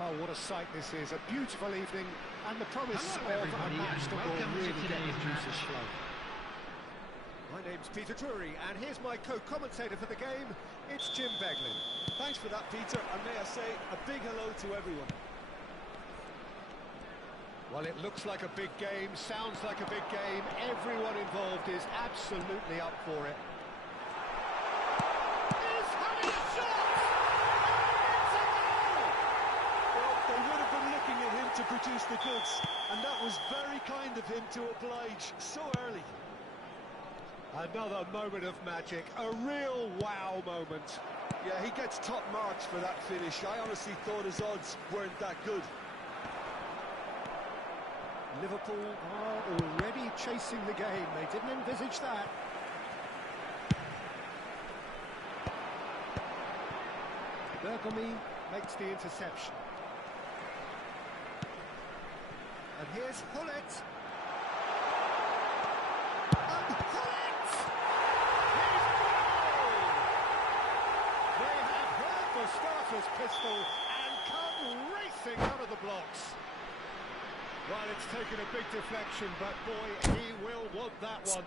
Well, what a sight this is. A beautiful evening, and the promise Hello, of everybody, a match and that will welcome to really get the today's juices match. flowing. My name's Peter Drury, and here's my co-commentator for the game. It's Jim Beglin. Thanks for that, Peter, and may I say a big hello to everyone. Well, it looks like a big game, sounds like a big game. Everyone involved is absolutely up for it. He's having a shot! It's a goal! Well, they would have been looking at him to produce the goods, and that was very kind of him to oblige so early. Another moment of magic, a real wow moment. Yeah, he gets top marks for that finish. I honestly thought his odds weren't that good. Liverpool are already chasing the game. They didn't envisage that. Bergomi makes the interception. And here's Hullet. And Hullet! He's goal! They have heard the starter's pistol and come racing out of the blocks. Well, it's taken a big deflection, but boy, he will want that one.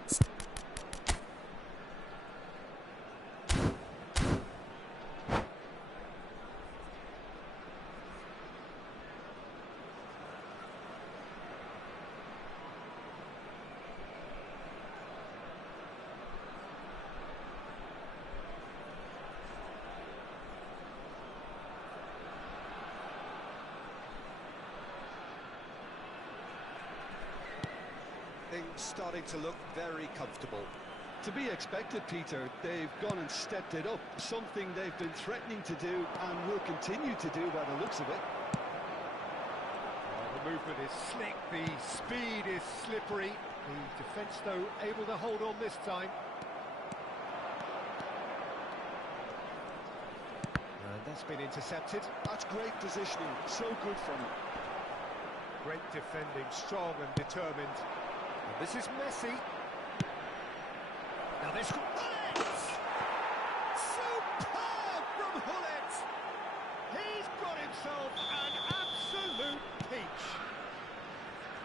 Things starting to look very comfortable. To be expected, Peter. They've gone and stepped it up, something they've been threatening to do and will continue to do by the looks of it. Well, the movement is slick, the speed is slippery. The defence, though, able to hold on this time. And that's been intercepted. That's great positioning, so good from him. Great defending, strong and determined. And this is Messi. Now this... Hullet! Superb from Hullet! He's got himself an absolute peach.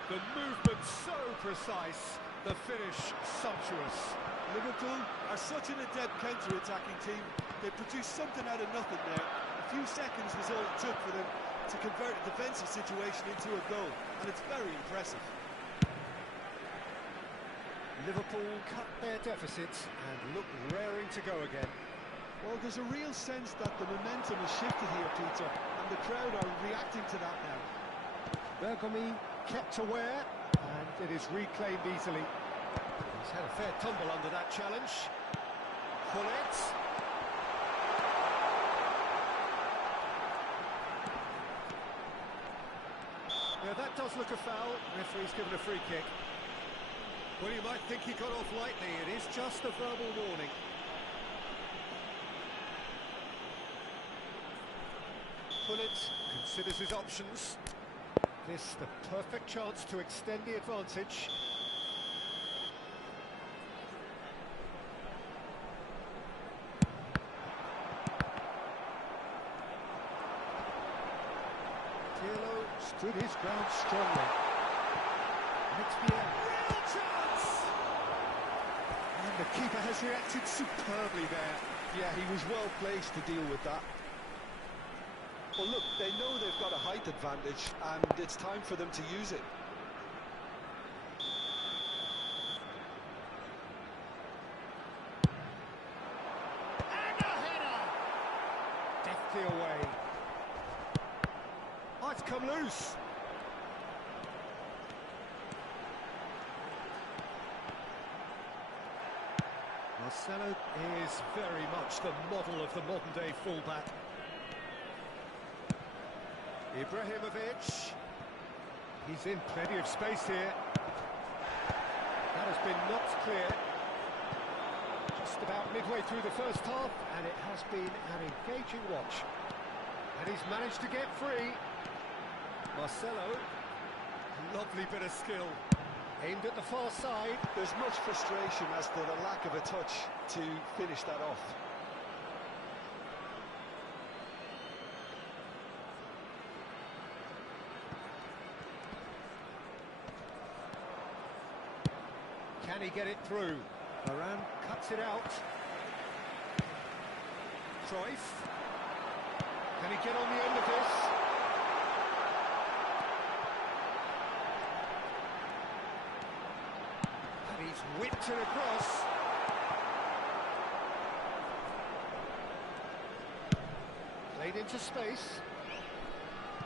The movement so precise, the finish sumptuous. Liverpool are such an adept counter-attacking team. They produced something out of nothing there. A few seconds was all it took for them to convert a defensive situation into a goal, and it's very impressive. Liverpool cut their deficits and look raring to go again. Well, there's a real sense that the momentum has shifted here, Peter, and the crowd are reacting to that now. Bergomi kept aware, and it is reclaimed easily. He's had a fair tumble under that challenge. Hullet. Yeah, that does look a foul. Referee's given a free kick. Well, you might think he got off lightly. It is just a verbal warning. Hullet considers his options. This the perfect chance to extend the advantage. Pirlo stood his ground strongly. It's the end. Real chance! And the keeper has reacted superbly there. Yeah, he was well placed to deal with that. Well, look, they know they've got a height advantage, and it's time for them to use it. And a header! Deftly away. Oh, it's come loose. Marcelo is very much the model of the modern-day fullback. Ibrahimovic. He's in plenty of space here. That has been knocked clear. Just about midway through the first half, and it has been an engaging watch. And he's managed to get free. Marcelo. Lovely bit of skill. Aimed at the far side. There's much frustration as to the lack of a touch to finish that off. Can he get it through? Varane cuts it out. Cruyff. Can he get on the end of this? And he's whipped it across. Played into space.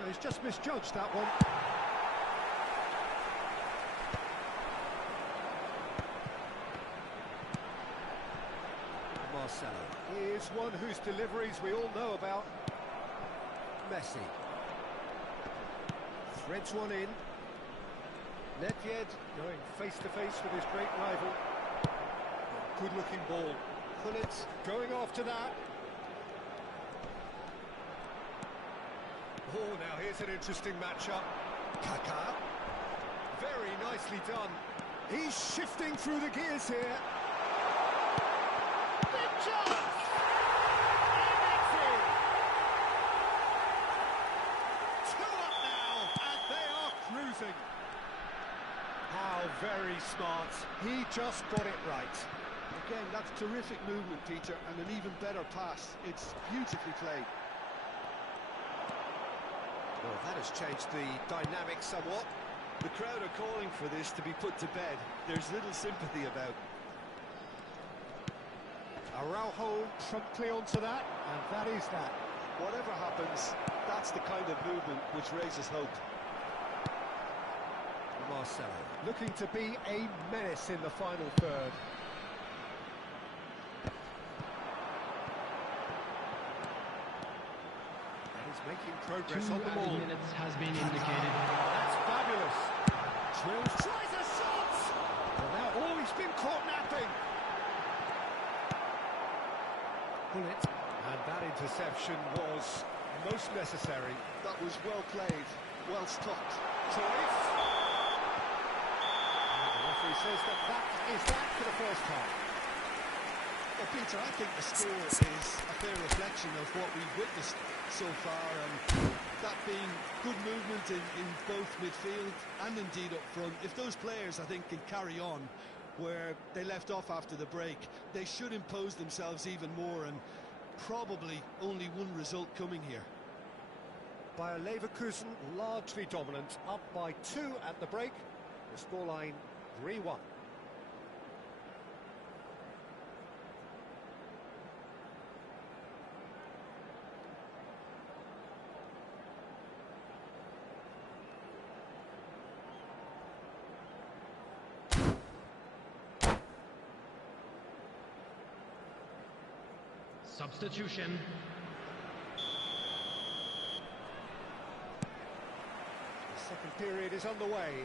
Oh, he's just misjudged that one. Marcelo. He is one whose deliveries we all know about. Messi. Threads one in. Nedved going face to face with his great rival. Good looking ball. Gullit going after that. Oh, now here's an interesting matchup. Kaká. Very nicely done. He's shifting through the gears here. Big chance! And it's in! 2 up now, and they are cruising. How very smart. He just got it right. Again, that's terrific movement, Peter, and an even better pass. It's beautifully played. Well, that has changed the dynamic somewhat. The crowd are calling for this to be put to bed. There's little sympathy about. Araujo promptly onto that, and that is that. Whatever happens, that's the kind of movement which raises hope. Marcelo looking to be a menace in the final third. Making progress on the ball. 2 minutes has been indicated. That's fabulous. Tries a shot. Well, now, oh, he's been caught napping. Gullit. And that interception was most necessary. That was well played, well stopped. Cruyff. And the referee says that is that for the first time. Well, Peter, I think the score is a fair reflection of what we've witnessed so far, and that being good movement in both midfield and indeed up front. If those players, I think, can carry on where they left off after the break, they should impose themselves even more, and probably only one result coming here. Bayer Leverkusen largely dominant, up by 2 at the break. The scoreline 3-1. Substitution. The second period is underway.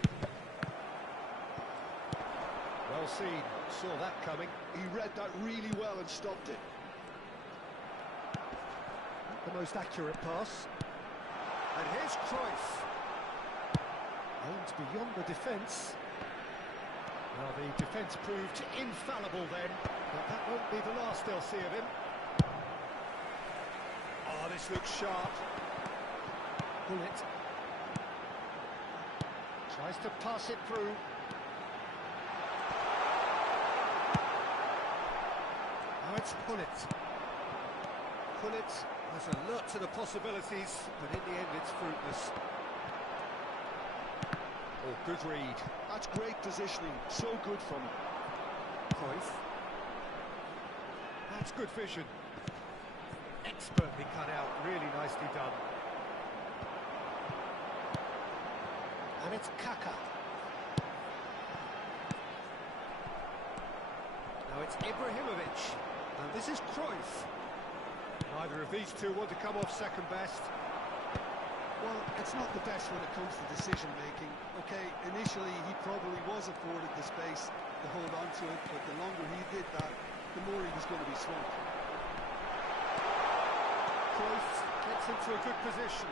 Well seen, saw that coming. He read that really well and stopped it. Not the most accurate pass. And here's Cruyff. Aimed beyond the defence. Well, the defence proved infallible then, but that won't be the last they'll see of him. Oh, this looks sharp. Gullit. Tries to pass it through. Now it's Gullit. Gullit has alert to the possibilities, but in the end it's fruitless. Oh, good read. That's great positioning, so good from him. Cruyff. That's good vision. Expertly cut out, really nicely done. And it's Kaká. Now it's Ibrahimovic. And this is Cruyff. Neither of these two want to come off second best. Well, it's not the best when it comes to decision-making. OK, initially he probably was afforded the space to hold on to it, but the longer he did that, the more he was going to be swamped. Cruyff gets into a good position.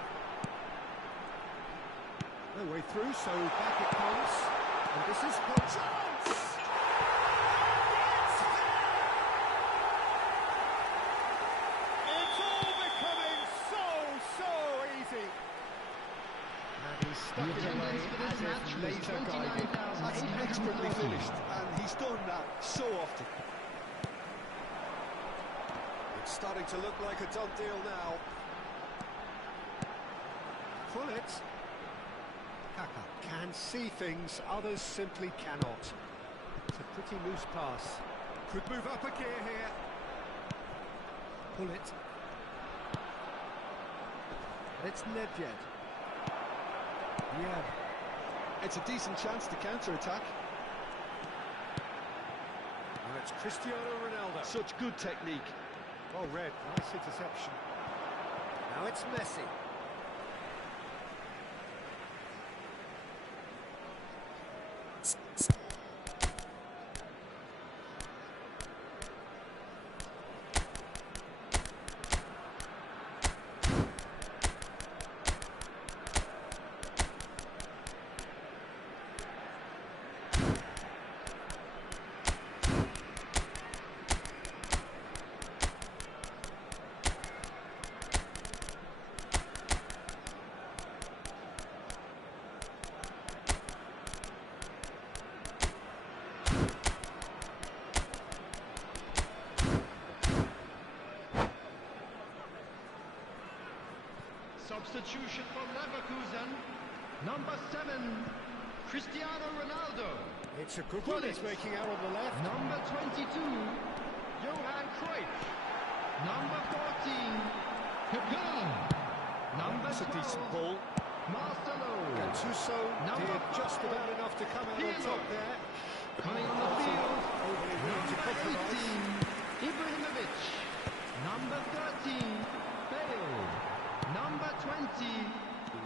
No way through, so back it comes. And this is her chance! It's all becoming so easy. And he's stuck it away as if laser guided. That's expertly finished, and he He's done that so often. It's starting to look like a done deal now. Pull it. Kaka can see things, others simply cannot. It's a pretty loose pass. Could move up a gear here. Pull it. It's Nedved. Yeah. It's a decent chance to counter-attack. And it's Cristiano Ronaldo. Such good technique. Well read, nice interception. Now it's Messi. Substitution from Leverkusen. Number 7, Cristiano Ronaldo. It's a good one he's making out on the left. Number 22, Johan Cruyff. Number 14, Pepin. Number That's a 12, decent ball. Marcelo. Gattuso Number did just 5, about enough to come out on top there. Coming on the field, Overly willing to number compromise. 18, Ibrahimovic. Number 13, Bale. Number 20,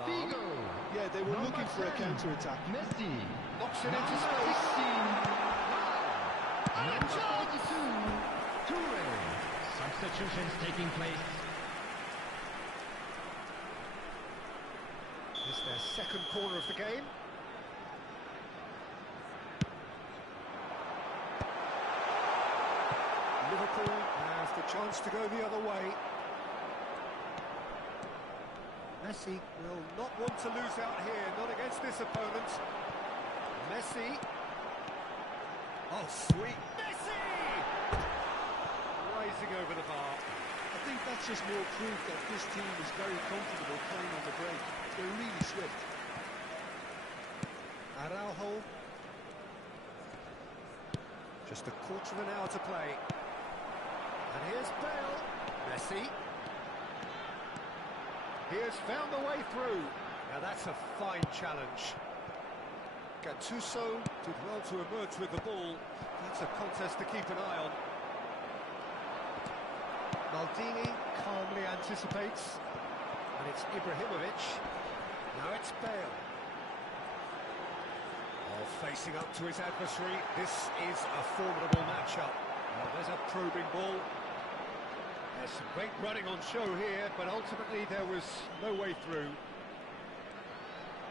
Figo. Yeah, they were Number looking for a 10, counter-attack. Messi. Knocks it into Number space. 16, Number 42, Toure. Substitutions taking place. This is their second corner of the game. Liverpool has the chance to go the other way. Messi will not want to lose out here, not against this opponent. Messi. Oh, sweet Messi! Rising over the bar. I think that's just more proof that this team is very comfortable playing on the break. They're really swift. Araujo. Just a quarter of an hour to play. And here's Bale. Messi. He has found the way through. Now that's a fine challenge. Gattuso did well to emerge with the ball. That's a contest to keep an eye on. Maldini calmly anticipates. And it's Ibrahimovic. Now it's Bale. Oh, facing up to his adversary. This is a formidable matchup. Well, there's a probing ball. There's some great running on show here, but ultimately there was no way through.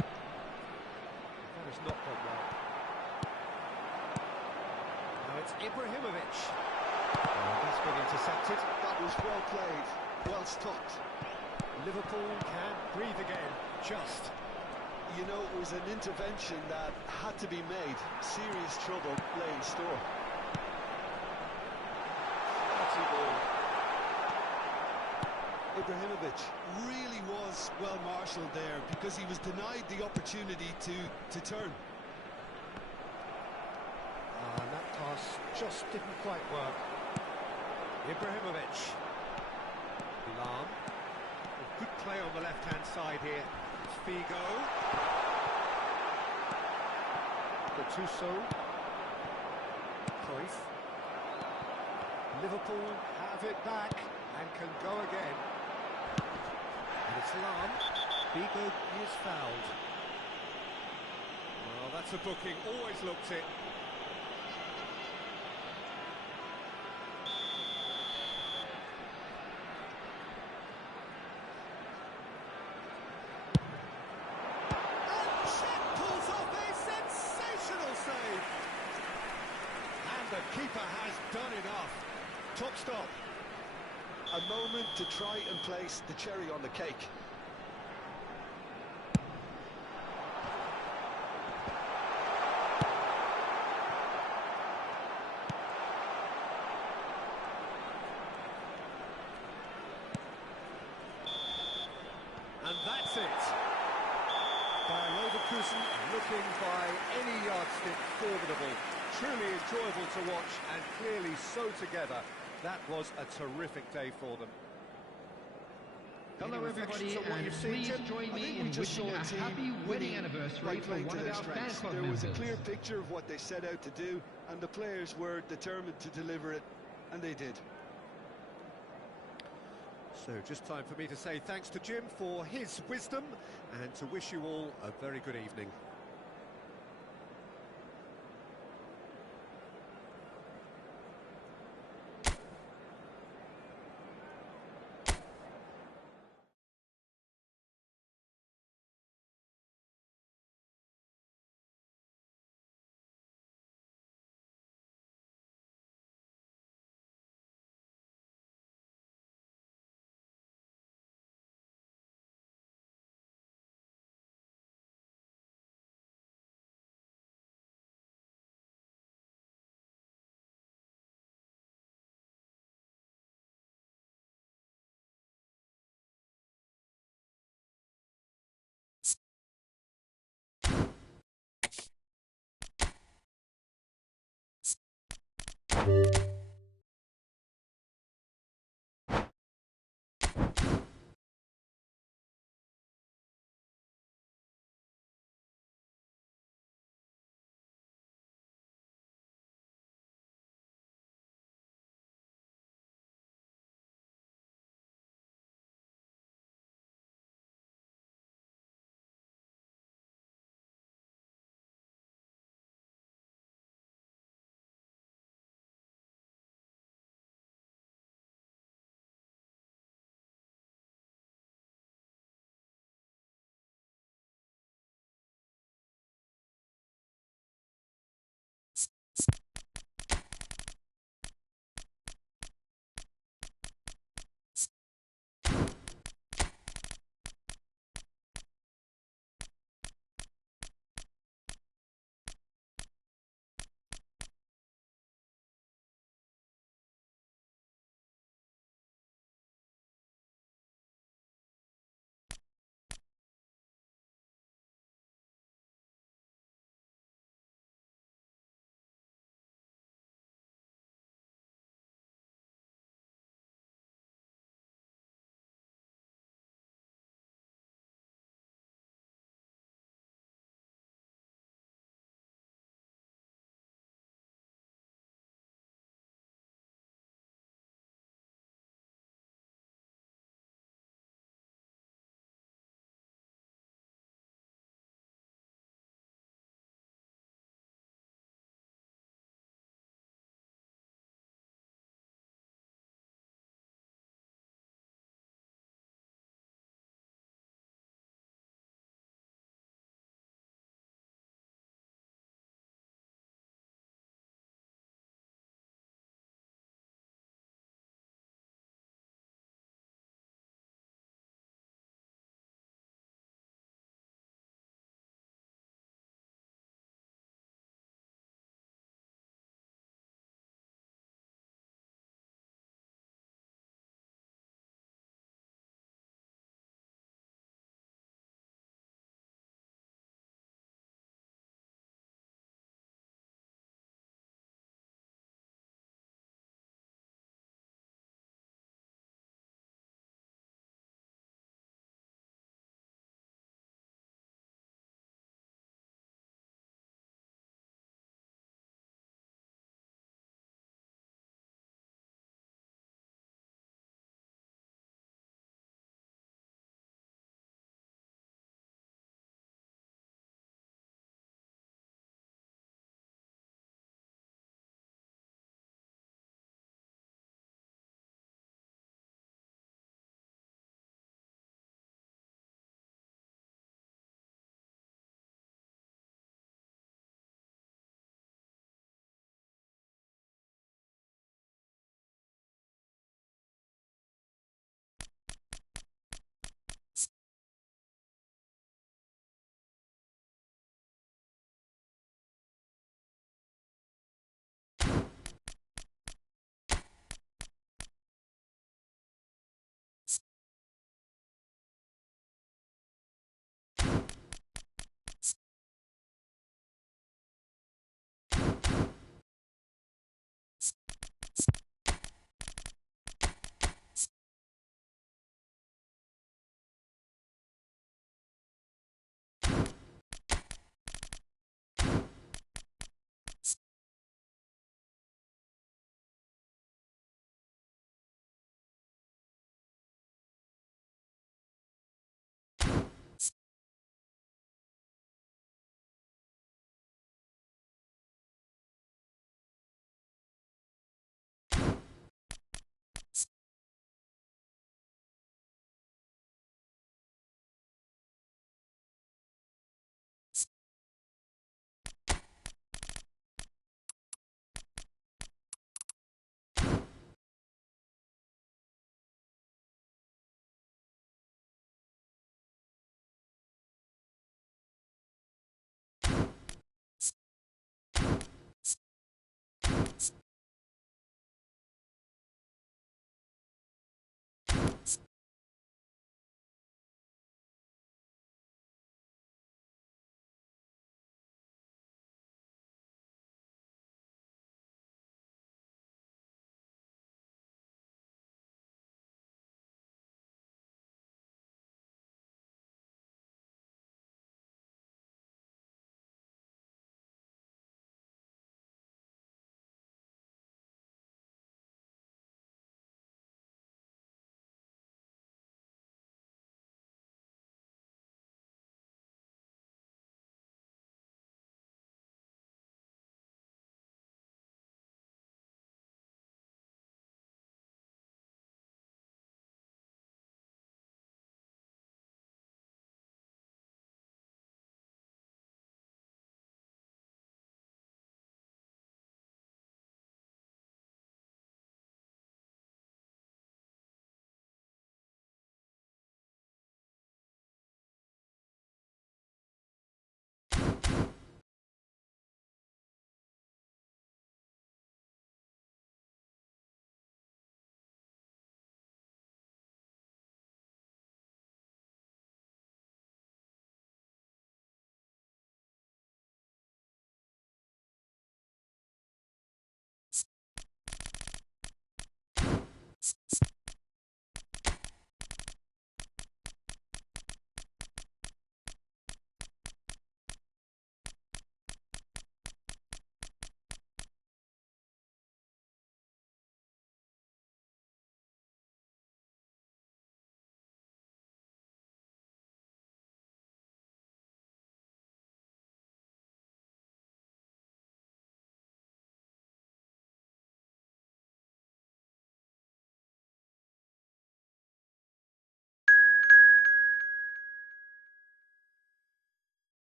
That has not gone well. Now it's Ibrahimovic. Oh, that's been intercepted. That was well played, well stopped. Liverpool can breathe again, just. You know, it was an intervention that had to be made. Serious trouble lay in store. Quality ball. Ibrahimovic really was well marshalled there because he was denied the opportunity to turn. And that pass just didn't quite work. Ibrahimovic. Lam. Good play on the left-hand side here. It's Figo. Gattuso. Cruyff. Liverpool have it back and can go again. And it's Lam. Figo is fouled. Well, that's a booking. Always looked it. The keeper has done enough. Top stop. A moment to try and place the cherry on the cake. And that's it. Bayer Leverkusen looking by any yardstick formidable. Truly enjoyable to watch and clearly so together. That was a terrific day for them. Hello Any everybody, reflections on what and you've seen, please Jim? join I me think in we just wishing saw a a team happy wedding winning anniversary by for playing one to of their our fan strengths. club There members. was a clear picture of what they set out to do, and the players were determined to deliver it, and they did. So just time for me to say thanks to Jim for his wisdom and to wish you all a very good evening.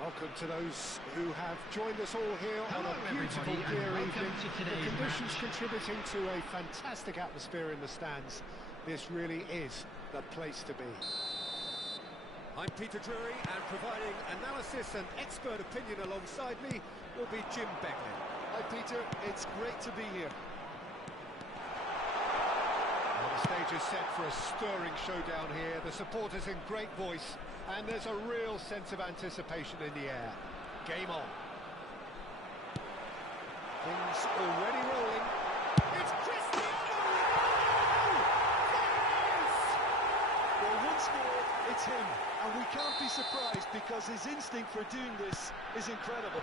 Welcome to those who have joined us all here on a beautiful clear evening. The conditions contributing to a fantastic atmosphere in the stands. This really is the place to be. I'm Peter Drury, and providing analysis and expert opinion alongside me will be Jim Beckley. Hi Peter, it's great to be here. Well, the stage is set for a stirring showdown here. The supporters in great voice. And there's a real sense of anticipation in the air. Game on. Things already rolling. It's Cristiano! Yes! Well, once more, it's him. And we can't be surprised because his instinct for doing this is incredible.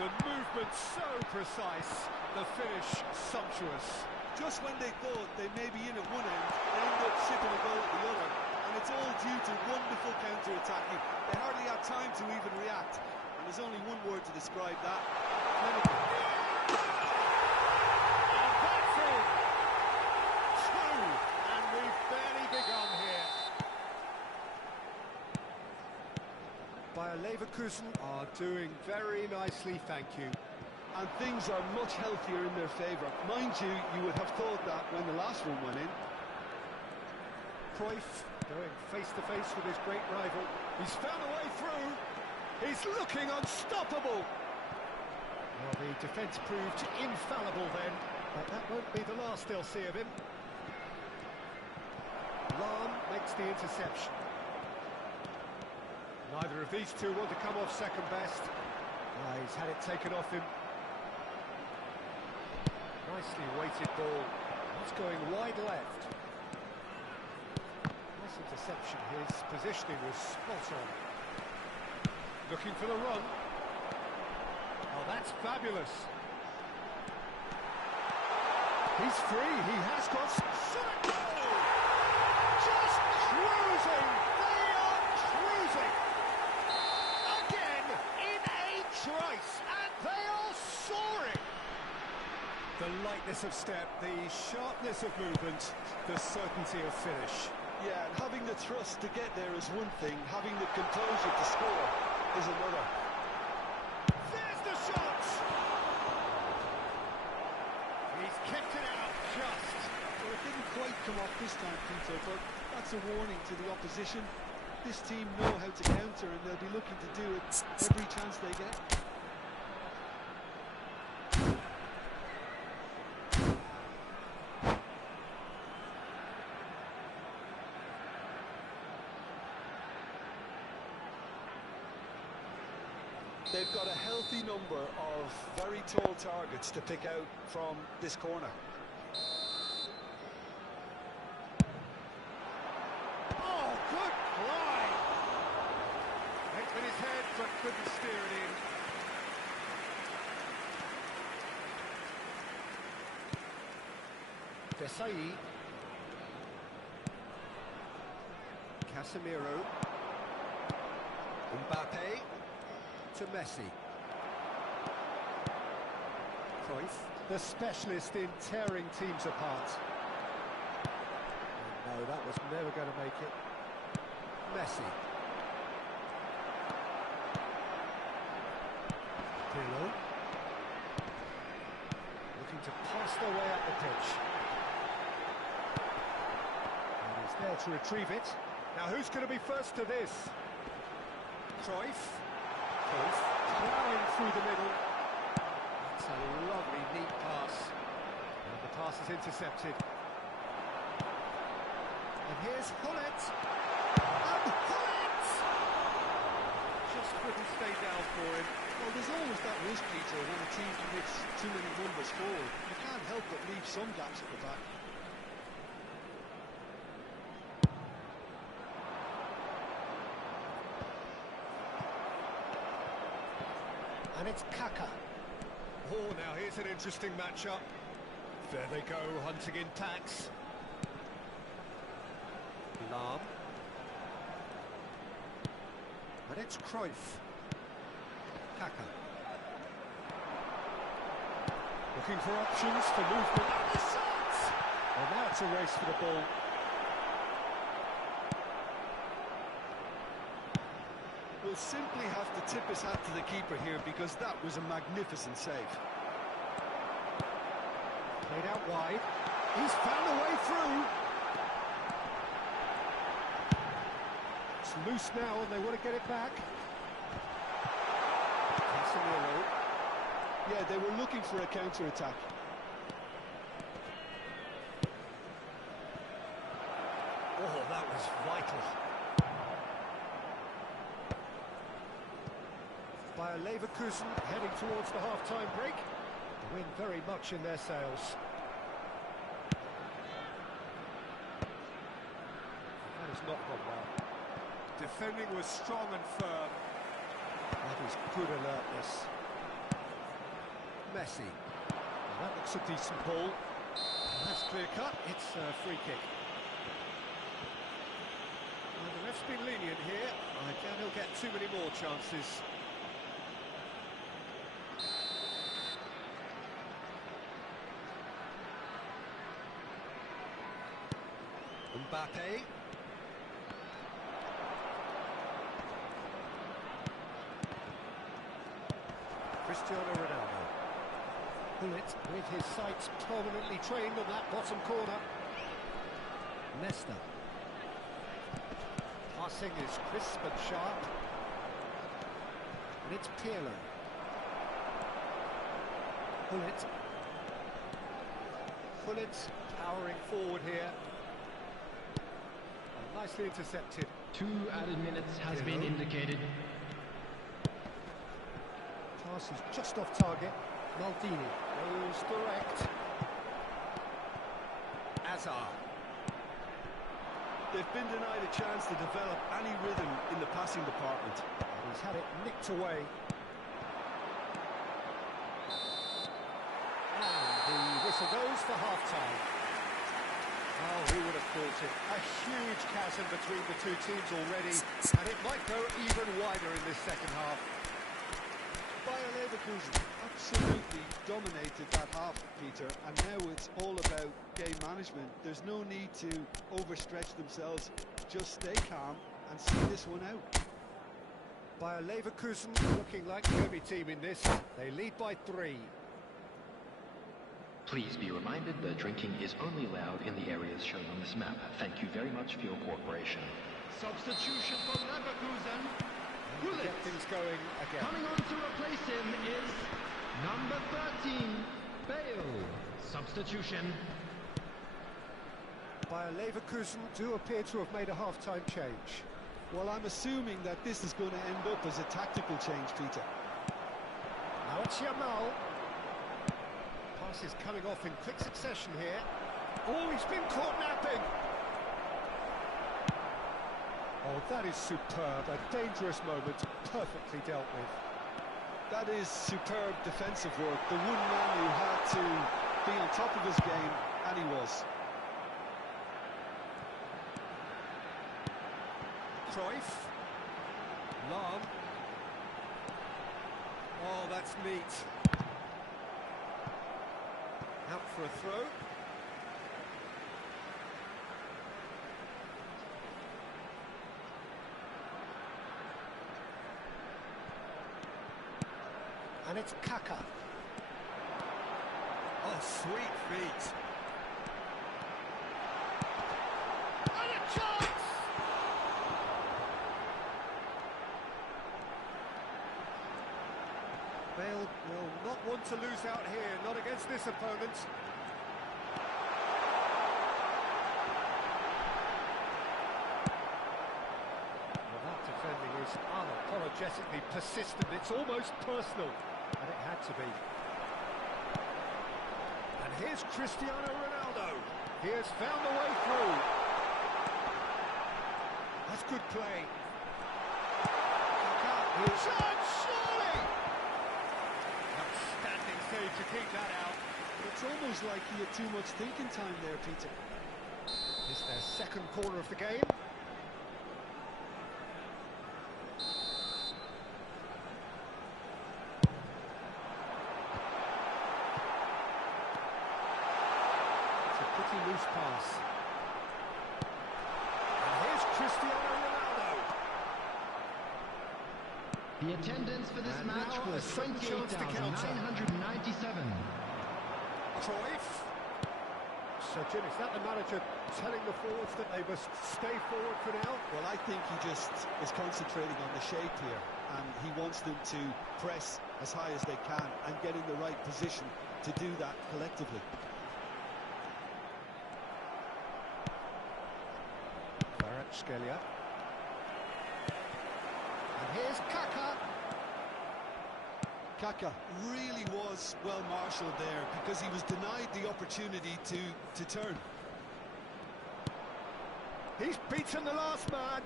The movement so precise, the finish sumptuous. Just when they thought they may be in at one end, they end up shipping a goal at the other. And it's all due to wonderful counter-attacking. They hardly had time to even react. And there's only one word to describe that. Clinical. And that's it! Two! And we've barely begun here. Bayer Leverkusen are doing very nicely, thank you. And things are much healthier in their favour. Mind you, you would have thought that when the last one went in. Cruyff going face-to-face with his great rival. He's found a way through. He's looking unstoppable. Well, the defence proved infallible then, but that won't be the last they'll see of him. Lahm makes the interception. Neither of these two want to come off second best. He's had it taken off him. Nicely weighted ball. He's going wide left. Nice interception. His positioning was spot on. Looking for the run. Oh, that's fabulous. He's free. He has got shot. Goal! Just cruising. They are cruising. Again in a trice, and they are soaring. The lightness of step, the sharpness of movement, the certainty of finish. Yeah, and having the thrust to get there is one thing, having the composure to score is another. There's the shot! He's kicked it out just. Well, it didn't quite come off this time, Peter, but that's a warning to the opposition. This team know how to counter, and they'll be looking to do it every chance they get. They've got a healthy number of very tall targets to pick out from this corner. Oh, good fly! Hit with his head, but couldn't steer it in. Desai. Casemiro. Mbappe. To Messi. Cruyff, the specialist in tearing teams apart. No, that was never going to make it. Messi. Pirlo. Looking to pass their way up the pitch. And he's there to retrieve it. Now who's going to be first to this? Cruyff. Plowing through the middle. It's a lovely, neat pass. And the pass is intercepted. And here's Hullet. And Hullet! Just couldn't stay down for him. Well, there's always that risk, Peter, when a team commits too many numbers forward. You can't help but leave some gaps at the back. And it's Kaka. Oh, now here's an interesting matchup. There they go, hunting in packs. Lahm. And it's Cruyff. Kaka. Looking for options for movement. And the shot! Well, now it's a race for the ball. We'll simply have to tip his hat to the keeper here because that was a magnificent save. Played out wide. He's found a way through. It's loose now and they want to get it back. Casemiro. Yeah, they were looking for a counter-attack. Oh, that was vital. Bayer Leverkusen heading towards the half-time break. The wind very much in their sails. That has not gone well. Defending was strong and firm. That is good alertness. Messi. Well, that looks a decent ball. And that's clear cut. It's a free kick. Well, the ref's been lenient here. I doubt he'll get too many more chances. Mbappe. Cristiano Ronaldo. Hullet with his sights permanently trained on that bottom corner. Nesta. Passing is crisp and sharp. And it's Pirlo. Hullet. Hullet powering forward here. And nicely intercepted. 2 added minutes has been indicated. Pass is just off target. Maldini goes direct. Azar. They've been denied a chance to develop any rhythm in the passing department. And he's had it nicked away. And the whistle goes for half-time. Oh, who would have thought it? A huge chasm between the two teams already, and it might go even wider in this second half. Bayer Leverkusen absolutely dominated that half, Peter, and now it's all about game management. There's no need to overstretch themselves. Just stay calm and see this one out. Bayer Leverkusen looking like the heavy team in this. They lead by 3. Please be reminded that drinking is only allowed in the areas shown on this map. Thank you very much for your cooperation. Substitution for Leverkusen. Get things going again. Coming on to replace him is number 13, Bale. Substitution. Bayer Leverkusen do appear to have made a half-time change. Well, I'm assuming that this is going to end up as a tactical change, Peter. Now it's Yamal. Pass is coming off in quick succession here. Oh, he's been caught napping. Oh, that is superb. A dangerous moment, perfectly dealt with. That is superb defensive work. The one man who had to be on top of his game, and he was. Cruyff. Lahm. Oh, that's neat. Out for a throw. And it's Kaka. Oh, sweet feet. And a chance! Bale will not want to lose out here, not against this opponent. was unapologetically persistent. It's almost personal, and it had to be. And here's Cristiano Ronaldo. He has found a way through. That's good play. Shot, surely! Outstanding save to keep that out. It's almost like he had too much thinking time there, Peter. It's their second corner of the game. It's a pretty loose pass. And here's Cristiano Ronaldo. The attendance for this And match now a was second chance to counter. 28,997. Cruyff. So, Jim, is that the manager telling the forwards that they must stay forward for now? Well, I think he just is concentrating on the shape here, and he wants them to press as high as they can and get in the right position to do that collectively. Peskolik. And here's Kaka. Kaka really was well marshalled there because he was denied the opportunity to turn. He's beaten the last man.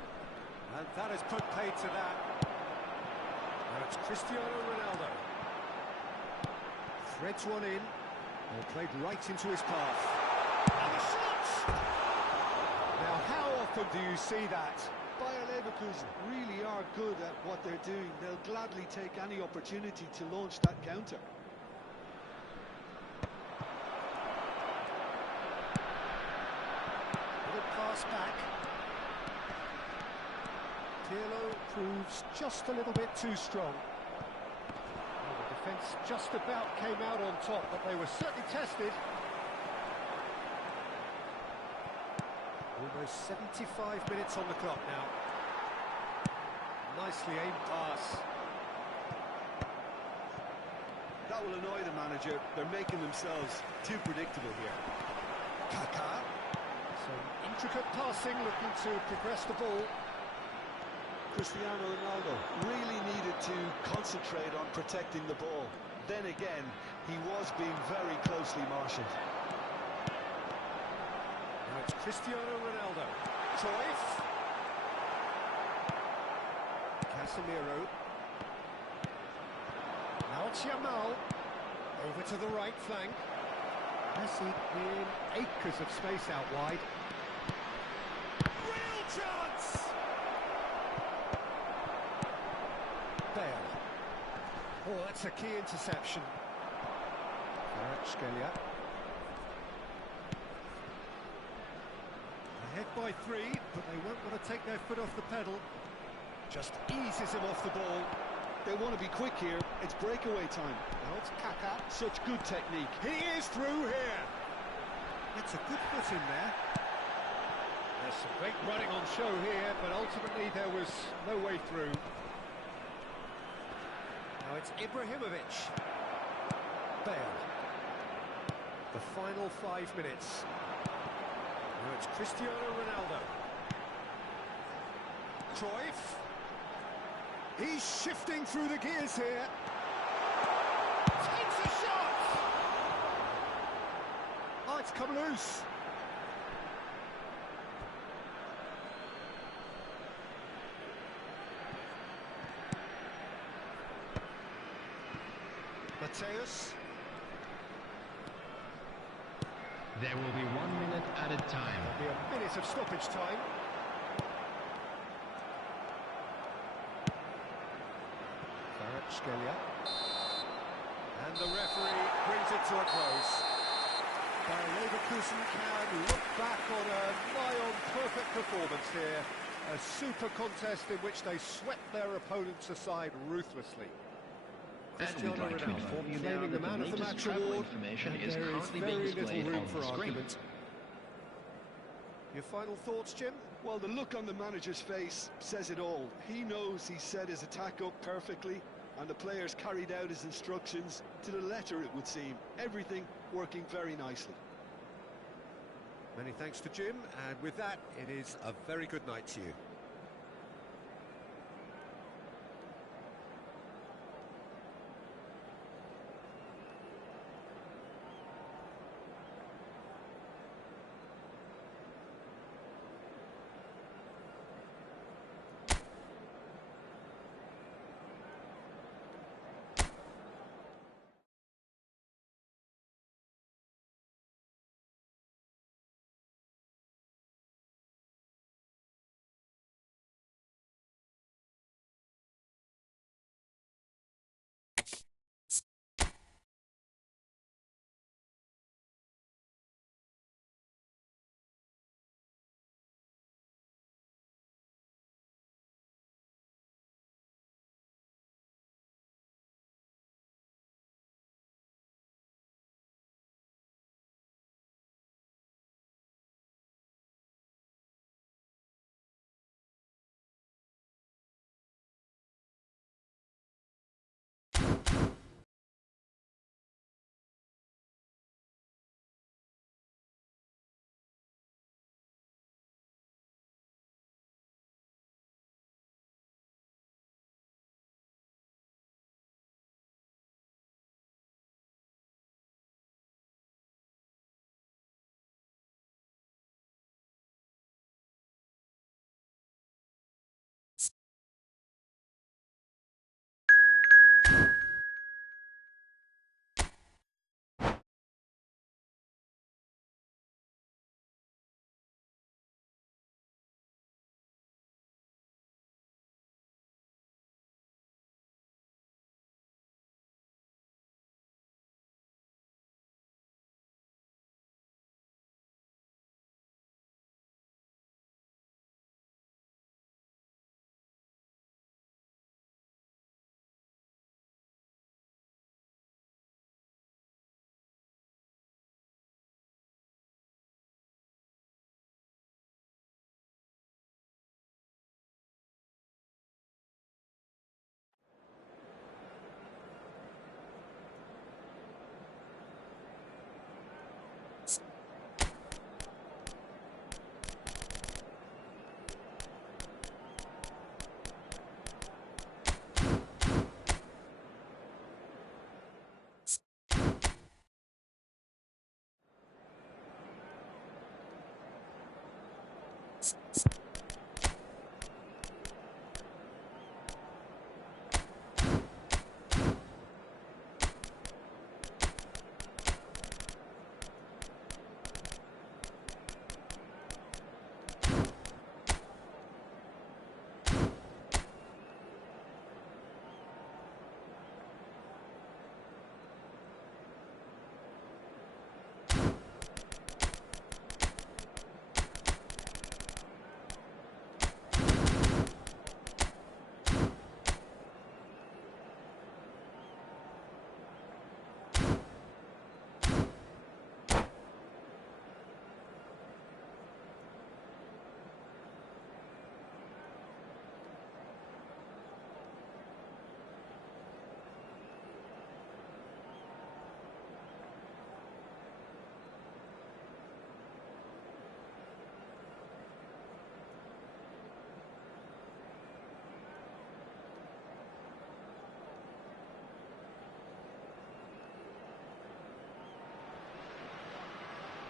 And that has put paid to that. Now it's Cristiano Ronaldo. Threads one in. Or played right into his path. And the shot! Now, how often do you see that? Bayer Leverkusen really are good at what they're doing. They'll gladly take any opportunity to launch that counter. Little pass back. Pirlo proves just a little bit too strong. Well, the defence just about came out on top, but they were certainly tested. Almost 75 minutes on the clock now. Nicely aimed pass. That will annoy the manager. They're making themselves too predictable here. Kaka. Some intricate passing, looking to progress the ball. Cristiano Ronaldo really needed to concentrate on protecting the ball. Then again, he was being very closely marshalled. Now it's Cristiano Ronaldo. Cruyff. Casemiro. Now it's Yamal. Over to the right flank. Messi in acres of space out wide. Real chance! Bale. Oh, that's a key interception. Peskolik. Ahead by 3, but they won't want to take their foot off the pedal. Just eases him off the ball. They want to be quick here. It's breakaway time. Now it's Kaka. Such good technique. He is through here. It's a good foot in there. There's some great running on show here, but ultimately there was no way through. Now it's Ibrahimovic. Bale. The final 5 minutes. Now it's Cristiano Ronaldo. Cruyff. He's shifting through the gears here. Takes a shot! Oh, it's come loose. Mateus. There will be 1 minute added time. There'll be a minute of stoppage time. Peskolik. And the referee brings it to a close. Bayer Leverkusen can look back on a nigh-on perfect performance here. A super contest in which they swept their opponents aside ruthlessly. And we'd like to inform you now claiming the that the man of the latest match travel award, information and is there is currently very being little displayed room on for the screen. argument. Your final thoughts, Jim? Well, the look on the manager's face says it all. He knows he set his attack up perfectly, and the players carried out his instructions to the letter, it would seem. Everything working very nicely. Many thanks to Jim, and with that, it is a very good night to you.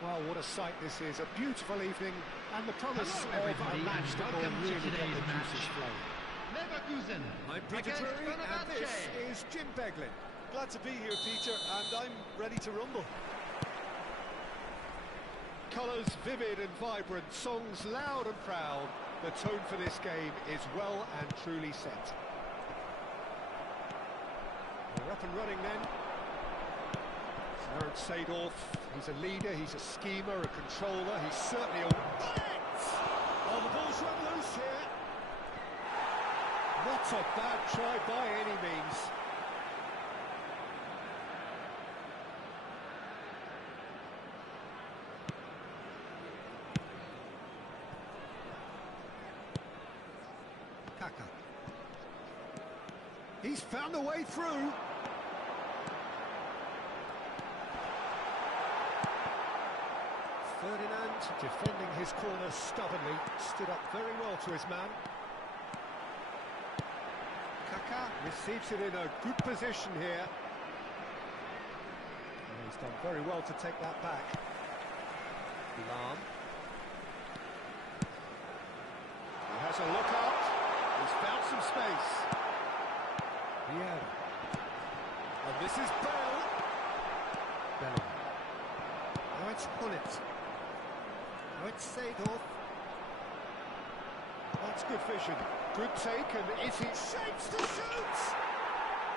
Well, what a sight this is. A beautiful evening and the promise Hello, of a match that will welcome to really get today's the match. juices flowing. Leverkusen I'm Peter against Drury and this Fenerbahce. is Jim Beglin. Glad to be here, Peter, and I'm ready to rumble. Colours vivid and vibrant, songs loud and proud. The tone for this game is well and truly set. We're up and running then. Aaron Seedorf, he's a leader, he's a schemer, a controller, he's certainly a... Oh, the ball's run loose here. Not a bad try by any means. Kaka. He's found a way through. Ferdinand, defending his corner stubbornly, stood up very well to his man. Kaka receives it in a good position here. And he's done very well to take that back. Lam. He has a look up. He's found some space. Vieira. And this is Bale. Bellingham. Now it's Hullet. Now it's Seedorf. That's good vision. Good take, and is he shapes to shoot?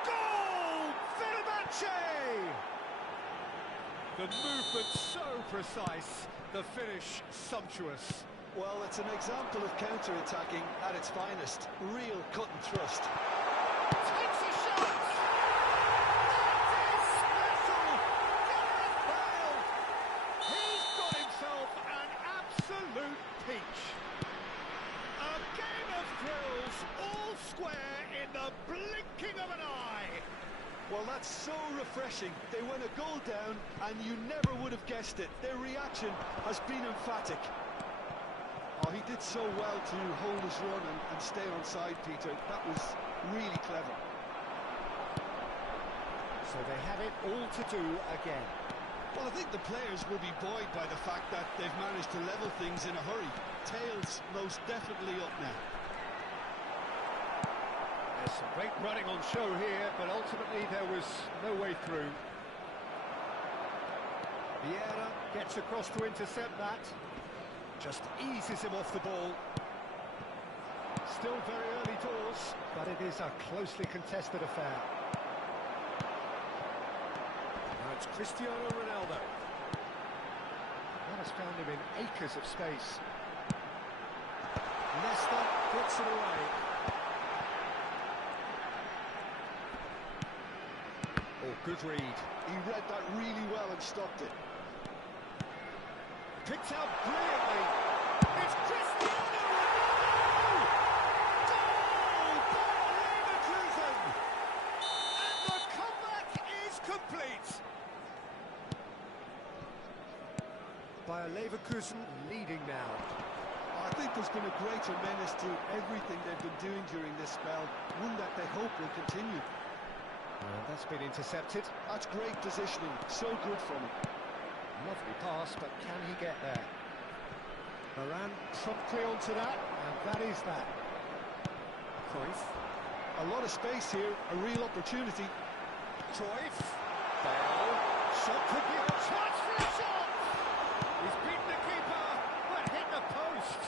Goal! Fenerbahce! The movement so precise, the finish sumptuous. Well, it's an example of counter-attacking at its finest. Real cut and thrust. Takes a shot! That is special! Gareth Bale! He's got himself an absolute peach. A game of thrills, all square in the blinking of an eye. Well, that's so refreshing. They went a goal down, and you never would have guessed it. Their reaction has been emphatic. Oh, he did so well to hold his run and stay on side, Peter. That was really clever. So they have it all to do again. Well, I think the players will be buoyed by the fact that they've managed to level things in a hurry. Tails most definitely up now. There's some great running on show here, but ultimately there was no way through. Vieira gets across to intercept that. Just eases him off the ball. Still very early doors, but it is a closely contested affair. Now it's Cristiano Ronaldo. That has found him in acres of space. Leicester puts it away. Oh, good read. He read that really well and stopped it. Picked out brilliantly. It's Cristiano Ronaldo! Goal by Leverkusen! And the comeback is complete. Bayer Leverkusen leading now. I think there's been a greater menace to everything they've been doing during this spell, one that they hope will continue. That's been intercepted. That's great positioning, so good from him. Lovely pass, but can he get there? Varane promptly onto that, and that is that. Cruyff. A lot of space here, a real opportunity. Cruyff. Bale. Shot could be a chance for a shot! He's beaten the keeper, but hit the post.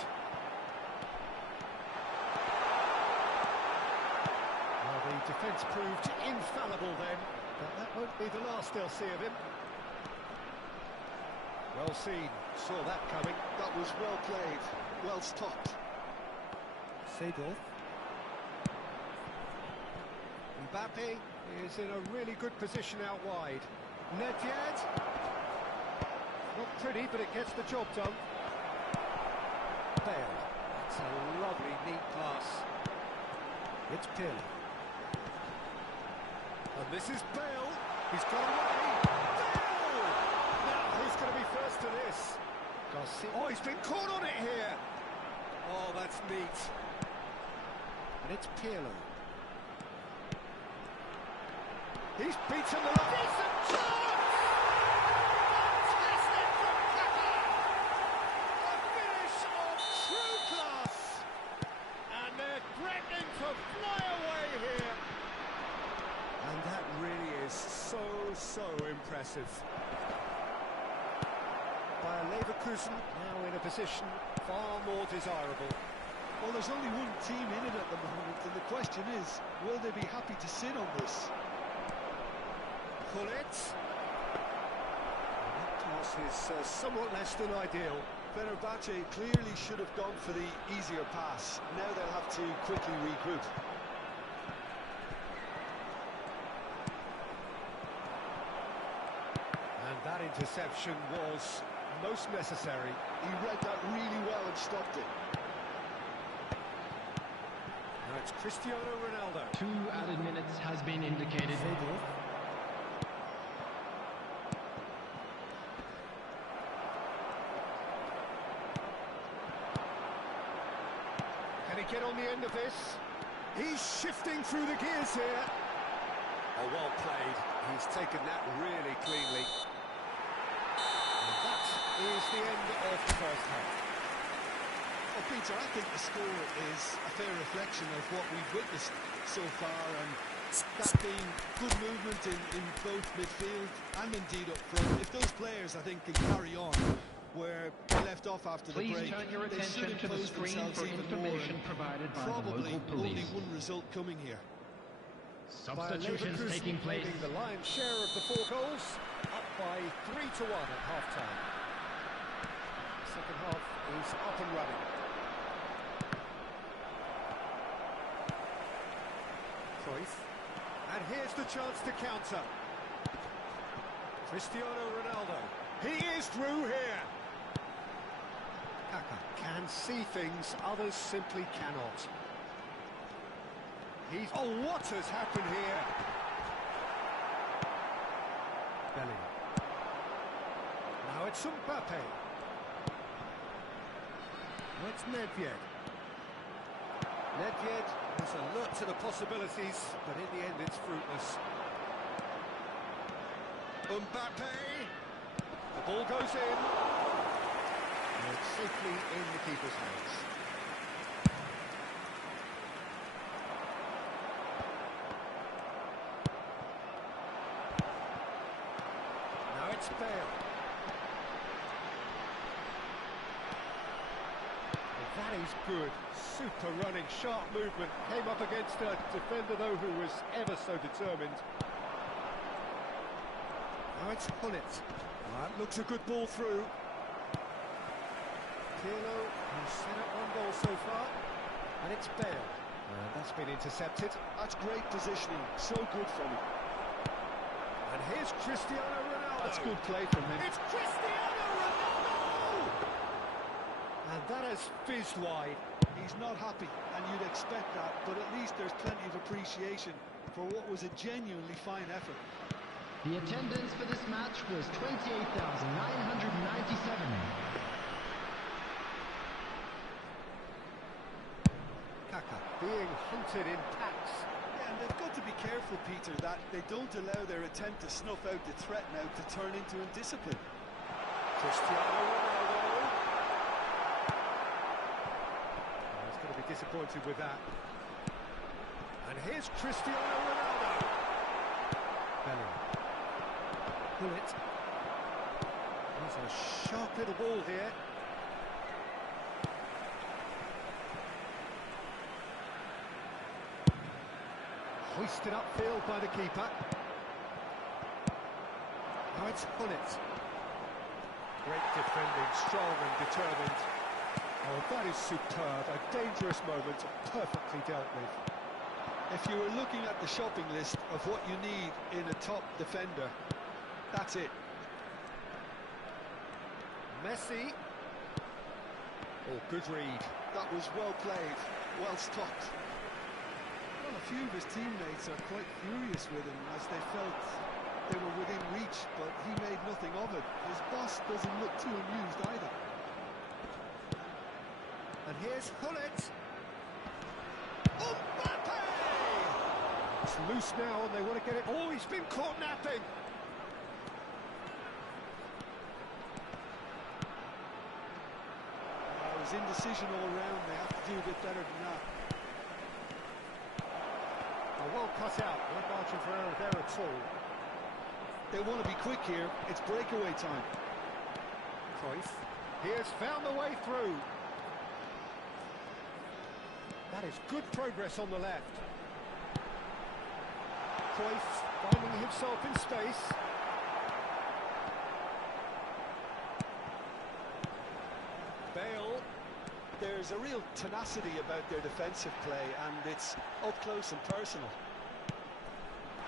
Well, the defence proved infallible then, but that won't be the last they'll see of him. Well seen, saw that coming. That was well played, well stopped. Seedorf. Mbappe is in a really good position out wide. Nedved. Not pretty, but it gets the job done. Bale. That's a lovely, neat pass. It's Pirlo. And this is Bale. He's got away. Bale! Now, who's going to be first to this? Garcia. Oh, he's been caught on it here. Oh, that's neat. And it's Pirlo. He's beaten the line. Decent chance! Fantastic from Kaka! A finish of true class! And they're threatening to fly away here. And that really is so impressive. Bayer Leverkusen now in a position far more desirable. Well, there's only one team in it at the moment, and the question is, will they be happy to sit on this? Pull it. That pass is somewhat less than ideal. Fenerbahce clearly should have gone for the easier pass. Now they'll have to quickly regroup. And that interception was most necessary. He read that really well and stopped it. Now it's Cristiano Ronaldo. 2 added minutes has been indicated. Can he get on the end of this? He's shifting through the gears here. Oh, well played. He's taken that really cleanly. And that is the end of the first half. Well, Peter, I think the score is a fair reflection of what we've witnessed so far, and that being good movement in both midfield and indeed up front. If those players, I think, can carry on where they left off after the break, Please turn your they should attention to the impose screen themselves for even information more, provided by the probably local only police. one result coming here. Substitutions Leverkusen taking place. leading the lion's share of the 4 goals, up by 3-1 at half-time. The second half is up and running. Cruyff. And here's the chance to counter. Cristiano Ronaldo. He is through here. Kaka can see things others simply cannot. Oh, what has happened here? Bellingham. Now it's Mbappe. Now it's Nedved. Nedved has alert to the possibilities, but in the end it's fruitless. Mbappe. The ball goes in. And it's safely in the keeper's hands. Now it's Bale. Well, that is good. Super running, sharp movement. Came up against a defender, though, who was ever so determined. Now it's Hullet. That looks a good ball through. Pirlo, who's set up 1 goal so far. And it's Bale. And that's been intercepted. That's great positioning, so good from him. And here's Cristiano Ronaldo. That's good play from him. It's Cristiano Ronaldo! And that has fizzed wide. He's not happy, and you'd expect that, but at least there's plenty of appreciation for what was a genuinely fine effort. The attendance for this match was 28,997. Kaka being hunted in packs. Yeah, and they've got to be careful, Peter, that they don't allow their attempt to snuff out the threat now to turn into indiscipline. Cristiano Ronaldo. disappointed with that. And here's Cristiano Ronaldo. Bellingham. Pull it. There's a sharp little ball here. Hoisted upfield by the keeper. Now it's Hullet. Great defending, strong and determined. Oh, that is superb. A dangerous moment, perfectly dealt with. If you were looking at the shopping list of what you need in a top defender, that's it. Messi. Oh, good read. That was well played, well stopped. Well, a few of his teammates are quite furious with him as they felt they were within reach, but he made nothing of it. His boss doesn't look too amused either. And here's Hullet. Mbappe! It's loose now and they want to get it. Oh, he's been caught napping. It was indecision all round. They have to do a bit better than that. Well cut out. No margin for error there at all. They want to be quick here. It's breakaway time. Cruyff. He has found the way through. That is good progress on the left. Cruyff finding himself in space. Bale. There's a real tenacity about their defensive play, and it's up close and personal.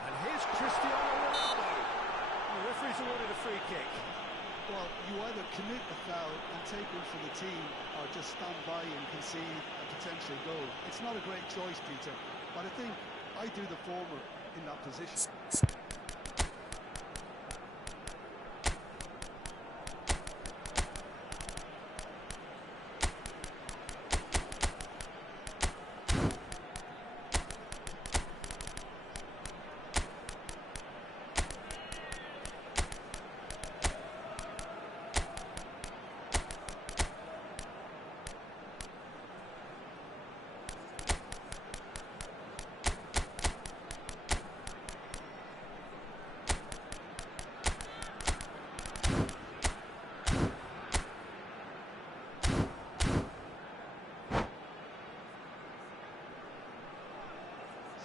And here's Cristiano Ronaldo. The referee's awarded a free kick. Well, you either commit a foul and take one for the team, or just stand by and concede a potential goal. It's not a great choice, Peter, but I think I do the former in that position.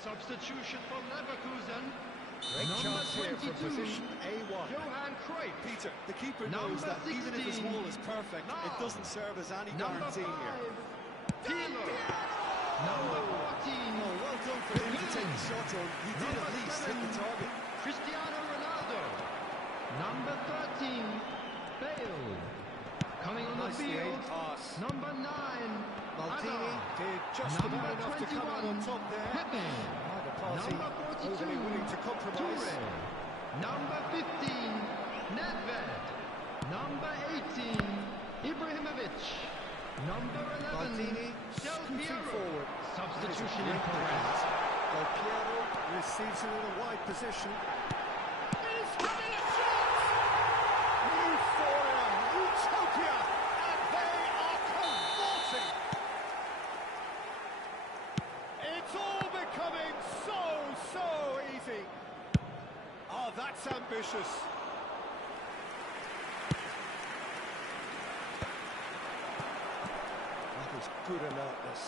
Substitution for Leverkusen. Great Number chance here 22, from position A1. Johan Cruyff. Peter, the keeper Number knows that even if his 16, wall is perfect, it doesn't serve as any Number guarantee 5, here. Pirlo. Number 14, Oh, well done for him to take the shot on. He did Number at least 7, hit the target. Cristiano Ronaldo. Number 13, Bale. Coming on the Nicely field, aimed pass. number 9, Maldini Hazard. did just Number about enough to come out on 21, top there. Pepe. Neither party Number 42, overly willing to compromise. Toure. Number 15, Nedved. Number 18, Ibrahimovic. Number 11, Maldini Del scooting Piero. forward. Substitution in Great progress. defense. Del Piero receives it in a wide position. He's having a shot! Euphoria, utopia, and they are convulsing. It's all becoming so easy. Oh, that's ambitious. That is good alertness.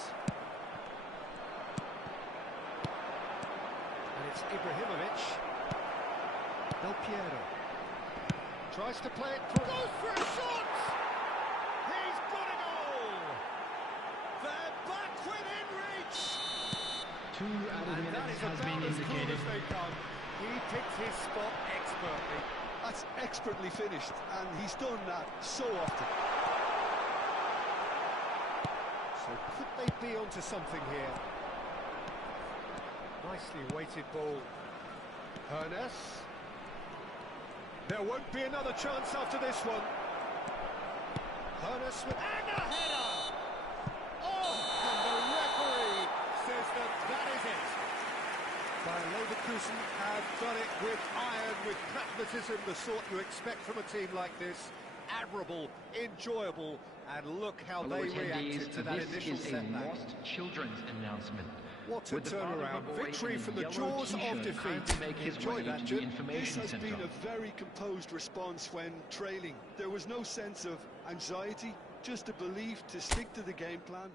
And it's Ibrahimovic. Del Piero. Tries to play it through. Goes for a shot! He's got a goal! They're back within reach! 2 added And that minutes is has about been as cool indicated. as they come. He picked his spot expertly. That's expertly finished, and he's done that so often. So could they be onto something here? Nicely weighted ball. Hernes. There won't be another chance after this one. Hernes with... And a header! Oh, and the referee says that is it. Bayern Leverkusen have done it with iron, with pragmatism, the sort you expect from a team like this. Admirable, enjoyable, And look how Hello they attendees, reacted to that this initial is a setback. lost children's announcement. What a Would the father turnaround. of a boy Victory in a from the yellow jaws of t-shirt defeat. kindly make his Enjoy way that, to the Jim. This information has centre? been a very composed response when trailing. There was no sense of anxiety, just a belief to stick to the game plan.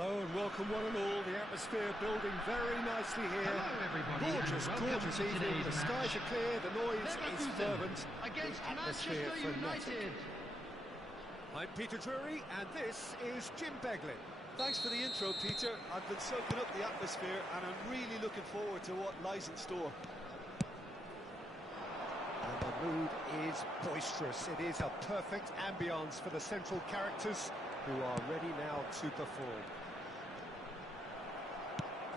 Hello and welcome one and all. The atmosphere building very nicely here. Hello everybody, Gorgeous, and welcome gorgeous to evening. today's The skies match. are clear, the noise is Leverkusen fervent, against the atmosphere Manchester frenetic. United. I'm Peter Drury and this is Jim Beglin. Thanks for the intro, Peter. I've been soaking up the atmosphere and I'm really looking forward to what lies in store. And the mood is boisterous. It is a perfect ambience for the central characters who are ready now to perform.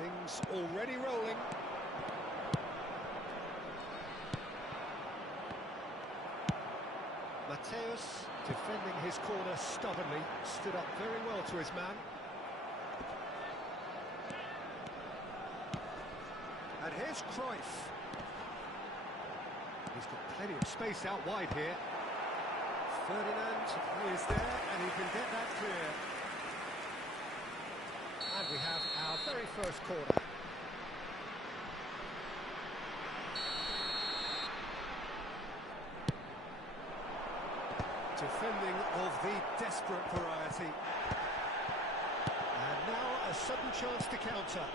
Things already rolling. Mateus, defending his corner stubbornly, stood up very well to his man. And here's Cruyff. He's got plenty of space out wide here. Ferdinand is there, and he can get that clear. And we have our very first corner. Defending of the desperate variety. And now a sudden chance to counter.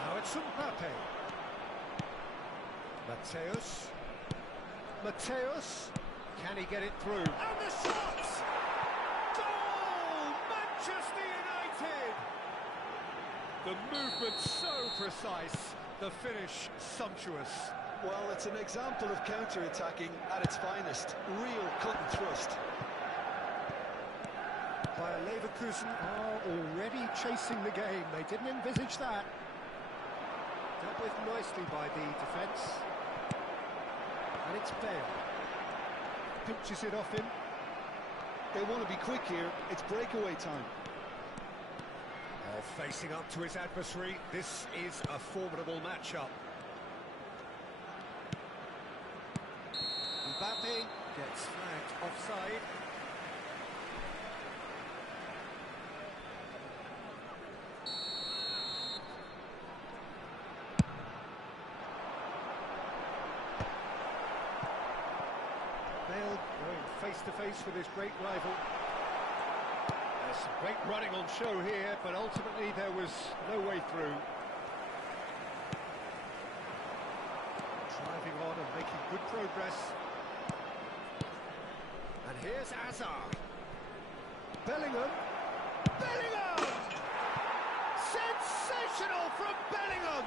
Now it's Mbappe. Mateus, can he get it through? And the shot! Goal! Manchester United! The movement so precise, the finish sumptuous. Well, it's an example of counter-attacking at its finest. Real cut and thrust. Bayer Leverkusen are already chasing the game. They didn't envisage that. Dealt with nicely by the defence. And it's Bale. Pinches it off him. They want to be quick here. It's breakaway time. Facing up to his adversary, this is a formidable matchup. Mbappe gets flagged offside. Bale going face to face with his great rival. There's some great running on show here, but ultimately there was no way through. Driving on and making good progress. And here's Hazard. Bellingham. Sensational from Bellingham!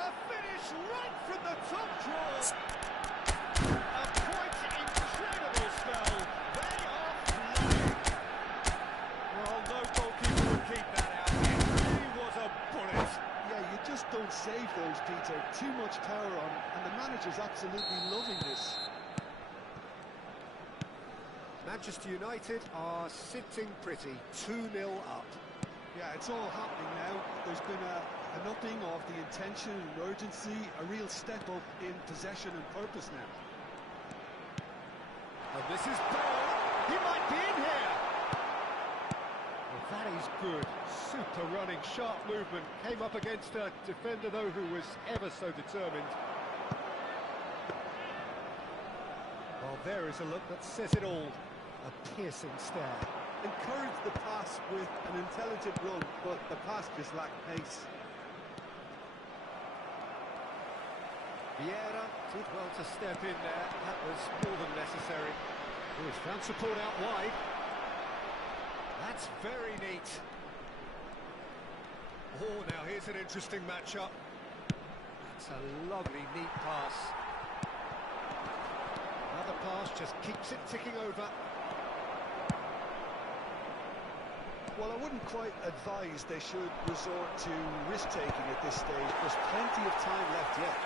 A finish right from the top drawer. A quite incredible spell. They are flying. Well, no goalkeeper would keep that out. It really was a bullet. Yeah, you just don't save those, Peter. Too much power on it, and the manager's absolutely loving this. Manchester United are sitting pretty, 2-0 up. Yeah, it's all happening now. There's been an upping of the intention and urgency, a real step up in possession and purpose now. And this is Bale. He might be in here. Well, that is good. Super running, sharp movement. Came up against a defender, though, who was ever so determined. Well, there is a look that says it all. A piercing stare. Encouraged the pass with an intelligent run, but the pass just lacked pace. Vieira did well to step in there. That was more than necessary. Oh, he's found support out wide. That's very neat. Oh, now here's an interesting matchup. That's a lovely, neat pass. Another pass just keeps it ticking over. Well, I wouldn't quite advise they should resort to risk-taking at this stage. There's plenty of time left yet.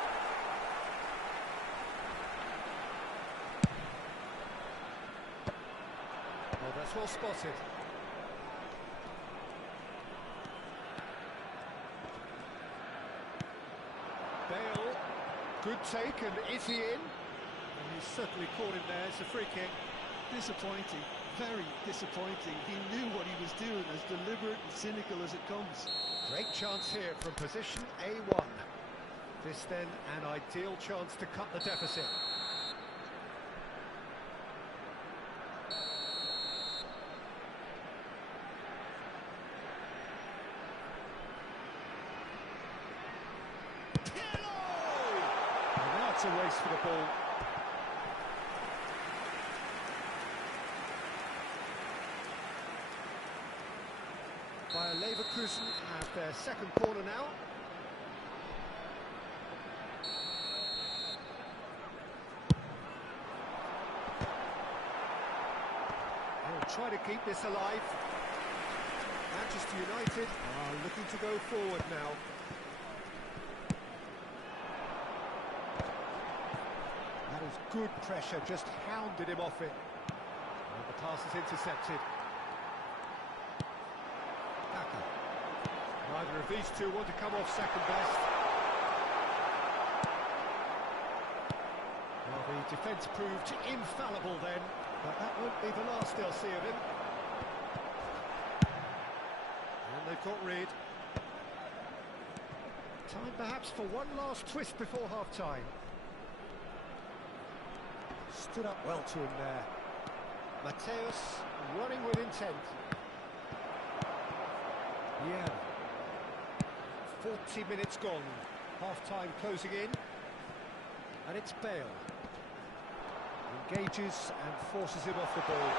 Oh, that's well spotted. Bale, good take, and is he in? And he's certainly caught him there. It's a free kick. Disappointing, very disappointing. He knew what he was doing, as deliberate and cynical as it comes. Great chance here from position A1. This then an ideal chance to cut the deficit. It's a race for the ball. Bayer Leverkusen have their second corner now. They'll try to keep this alive. Manchester United are looking to go forward now. That is good pressure, just hounded him off it. And the pass is intercepted. Neither of these two want to come off second best. Well, the defence proved infallible then, but that won't be the last they'll see of him. And they've got rid. Time perhaps for one last twist before half-time. Stood up well to him there. Mateus running with intent. Yeah. 40 minutes gone, half-time closing in, and it's Bale. Engages and forces him off the ball.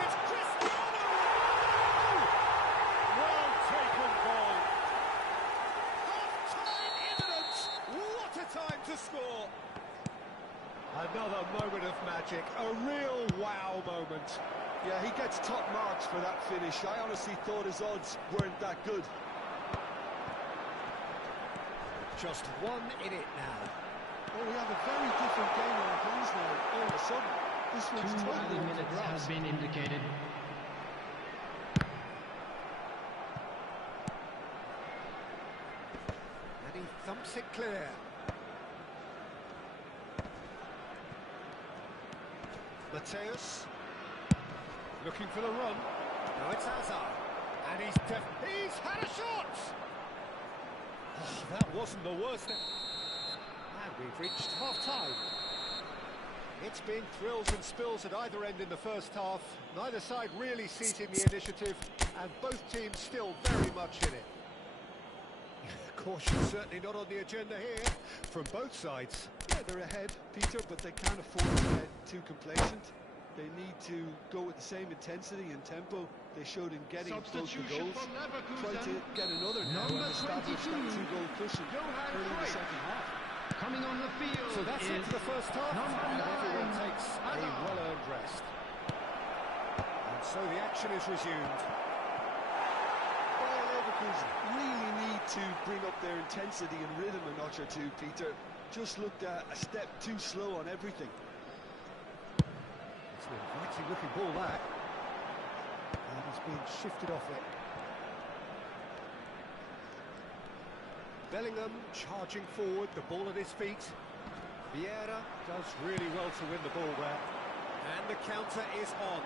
It's Cristiano! Well taken goal. Half-time imminent. What a time to score. Another moment of magic, a real wow moment. Yeah, he gets top marks for that finish. I honestly thought his odds weren't that good. Just one in it now. Well, we have a very different game on our hands now, all of a sudden. This one's 2 totally other up to minutes grass. have been indicated. And he thumps it clear. Mateus. Looking for the run. No, it's Hazard. And he's had a shot! Oh, that wasn't the worst. And we've reached half-time. It's been thrills and spills at either end in the first half. Neither side really seizing the initiative, and both teams still very much in it. Caution certainly not on the agenda here, from both sides. Yeah, they're ahead, Peter, but they can't afford to get too complacent. They need to go with the same intensity and tempo they showed in getting both the Substitution goals. for Leverkusen. Try to get another now Number and establish 22, that two-goal cushion Johan early in the Cruyff. second half. Coming on the field So that's it is for the first half, number and everyone 9, takes a Hazard. well-earned rest. And so the action is resumed. Bayer Leverkusen really need to bring up their intensity and rhythm a notch or two, Peter. Just looked a step too slow on everything. It's an inviting looking ball, that. And he's been shifted off it. Bellingham charging forward, the ball at his feet. Vieira does really well to win the ball there. And the counter is on.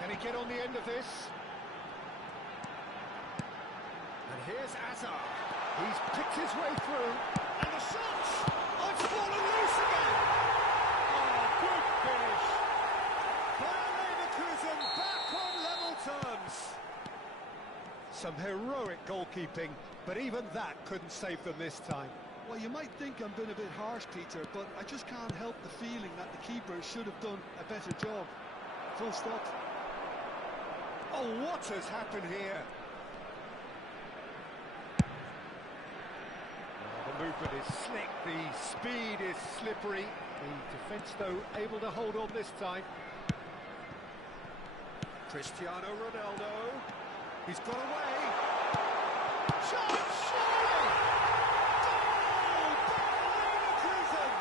Can he get on the end of this? And here's Hazard. He's picked his way through. And the shot! Oh, it's fallen loose again! Oh, good finish! Bayer Leverkusen back on level terms. Some heroic goalkeeping, but even that couldn't save them this time. Well, you might think I'm being a bit harsh, Peter, but I just can't help the feeling that the keeper should have done a better job. Full stop. Oh, what has happened here? The movement is slick, the speed is slippery. The defence, though, able to hold on this time. Cristiano Ronaldo. He's got away. Shot, surely! Goal! Bayer Leverkusen!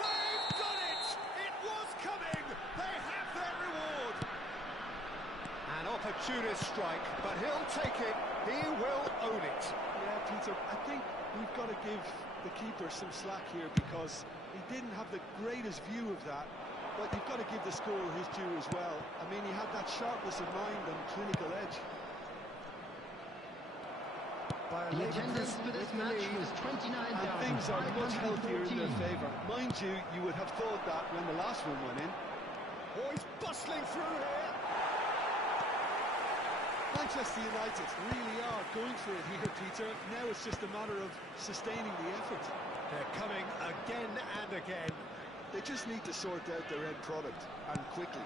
They've done it! It was coming! They have their reward! An opportunist strike, but he'll take it. He will own it. Yeah, Peter, I think we've got to give the keeper some slack here because he didn't have the greatest view of that. But you've got to give the scorer his due as well. I mean, he had that sharpness of mind and clinical edge. The attendance for this match was 29,514. And things are much healthier in their favour. Mind you, you would have thought that when the last one went in. Oh, he's bustling through here. Manchester United really are going for it here, Peter. Now it's just a matter of sustaining the effort. They're coming again and again. They just need to sort out their end product, and quickly.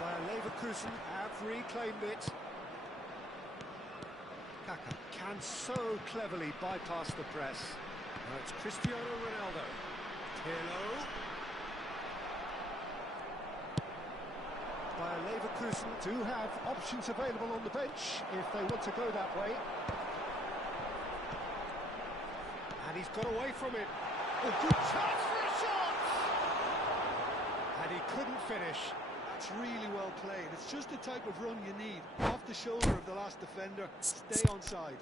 Bayer Leverkusen have reclaimed it. Kaka can so cleverly bypass the press. Now it's Cristiano Ronaldo. Pirlo. Bayer Leverkusen do have options available on the bench if they want to go that way. And he's got away from it. A good chance for a shot! And he couldn't finish. That's really well played. It's just the type of run you need. Off the shoulder of the last defender, stay onside.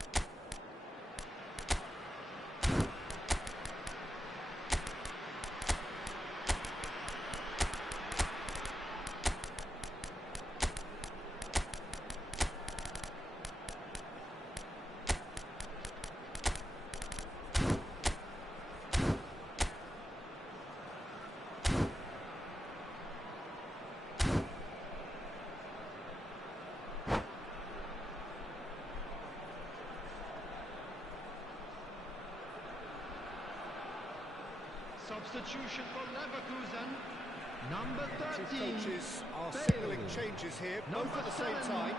Substitution for Leverkusen. Number Two 13. coaches are Bale. signalling changes here, both Number at the same 7, time.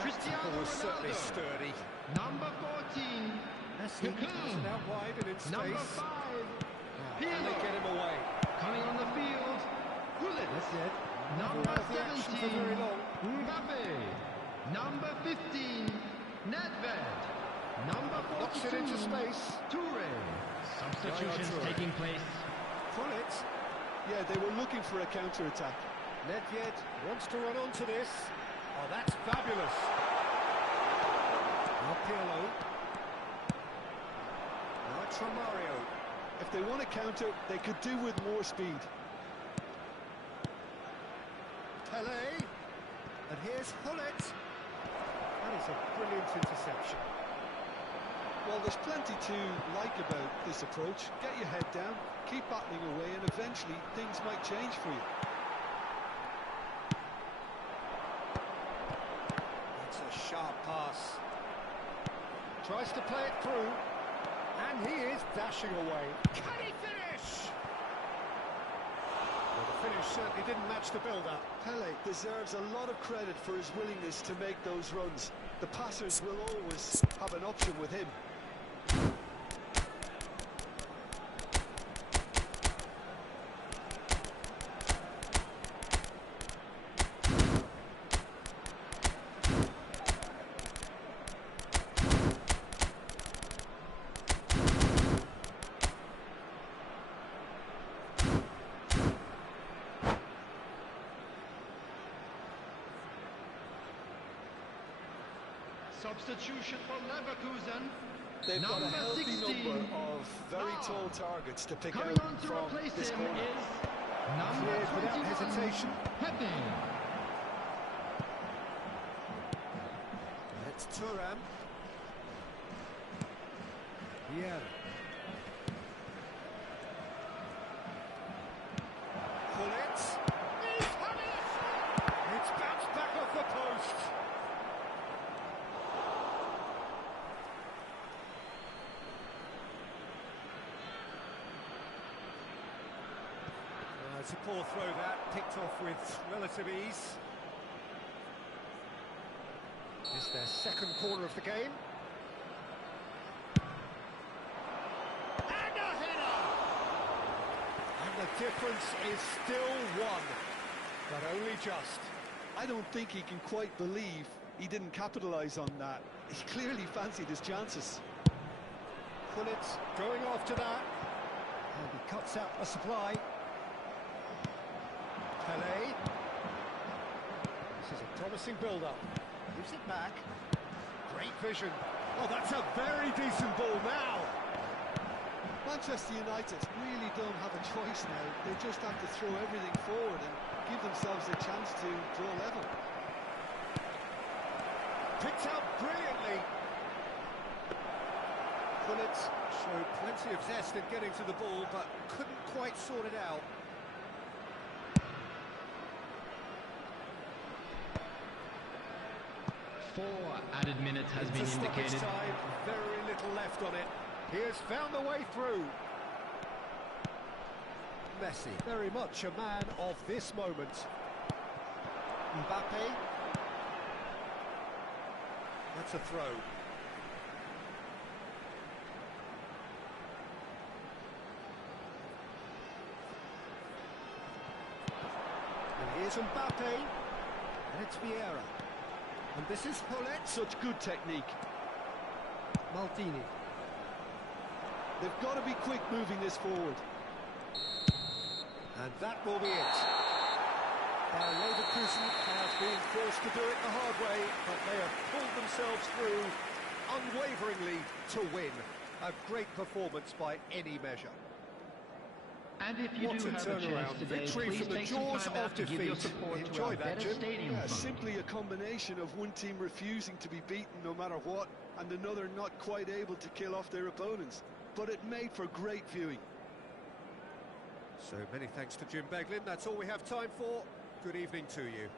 Cristiano That was certainly Ronaldo. sturdy. Number 14. Messi passes it out wide and in space. Number 5. Can they get him away? Coming on the field. Gullit. That's it. Number Out of the action for 17. very long. Mbappe. Number 15. Nedved. Number 42. Knocks it into space. Toure. Substitutions Toure. taking place. Gullit. Yeah, they were looking for a counter-attack. Nedved wants to run onto this. Oh, that's fabulous. Now Pirlo. Now it's from Mario. If they want to counter, they could do with more speed. Pele. And here's Gullit. That is a brilliant interception. Well, there's plenty to like about this approach. Get your head down, keep battling away, and eventually things might change for you. It's a sharp pass. Tries to play it through. And he is dashing away. Can he finish? Well, the finish certainly didn't match the build-up. Pele deserves a lot of credit for his willingness to make those runs. The passers will always have an option with him. Substitution for Leverkusen. They've got a Number healthy 16. number of very Ah. tall targets to pick Coming out on to from replace this him corner. is number Cleared without 21. hesitation. Pepe. It's Thuram. Yeah. Gullit. He's having a shot! It's bounced back off the post. It's a poor throw that, picked off with relative ease. It's their second corner of the game. And a header! And the difference is still one, but only just. I don't think he can quite believe he didn't capitalise on that. He clearly fancied his chances. Gullit going after that. And he cuts out a supply. Pele. This is a promising build-up. Gives it back. Great vision. Oh, that's a very decent ball now. Manchester United really don't have a choice now. They just have to throw everything forward and give themselves a chance to draw level. Picked out brilliantly. Gullit showed plenty of zest in getting to the ball, but couldn't quite sort it out. 4 added minutes has been Into stoppage indicated. time, very little left on it. He has found the way through. Messi, very much a man of this moment. Mbappe. That's a throw. And here's Mbappe. And it's Vieira. And this is Hullet. Such good technique. Maldini. They've got to be quick moving this forward. And that will be it. Leverkusen have been forced to do it the hard way, but they have pulled themselves through unwaveringly to win. A great performance by any measure. And if you What do a have a turnaround. chance today, Victory please from the take some jaws time out of to give your defeat. support to Enjoy our that, Better Jim. Stadium Yeah, Fund. simply a combination of one team refusing to be beaten no matter what, and another not quite able to kill off their opponents. But it made for great viewing. So many thanks to Jim Beglin. That's all we have time for. Good evening to you.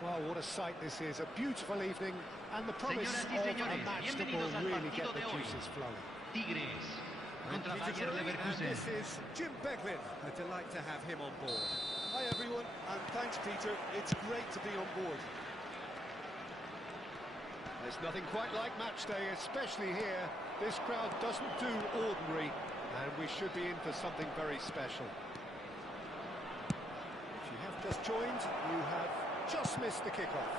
Well, what a sight this is. A beautiful evening, And the promise Señoras y of a señores, match that bienvenidos will al really get partido the de hoy. juices flowing. Tigres And contra Peter Bayer Drury, and Leverkusen. this is Jim Beglin. A delight to have him on board. Hi everyone, and thanks Peter. It's great to be on board. There's nothing quite like match day, especially here. This crowd doesn't do ordinary, and we should be in for something very special. If you have just joined, you have just missed the kickoff.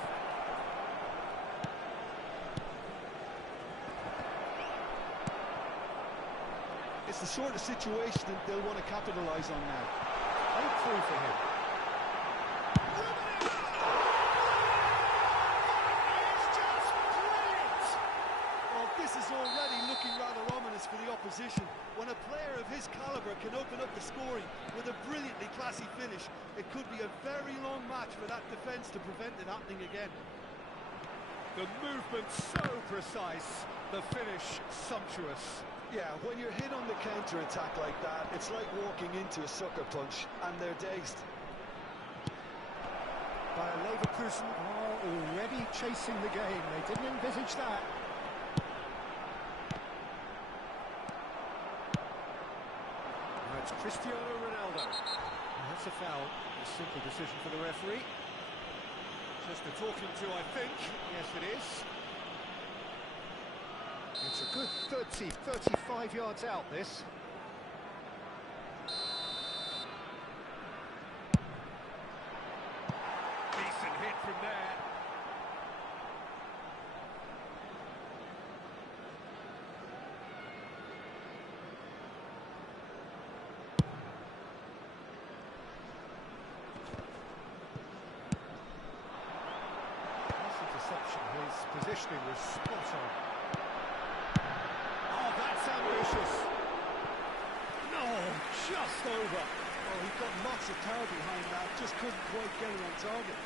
It's the sort of situation that they'll want to capitalise on now. Break through for him. This is already looking rather ominous for the opposition. When a player of his calibre can open up the scoring with a brilliantly classy finish, it could be a very long match for that defence to prevent it happening again. The movement so precise, the finish sumptuous. Yeah, when you're hit on the counter-attack like that, it's like walking into a sucker punch, and they're dazed. Bayer Leverkusen are already chasing the game. They didn't envisage that. It's Cristiano Ronaldo. And that's a foul. A simple decision for the referee. Just a talking to, I think. Yes, it is. It's a good 30, 35 yards out, this. Decent hit from there. His positioning was spot on. Oh, that's ambitious. No, just over. Oh, he got lots of power behind that, just couldn't quite get it on target.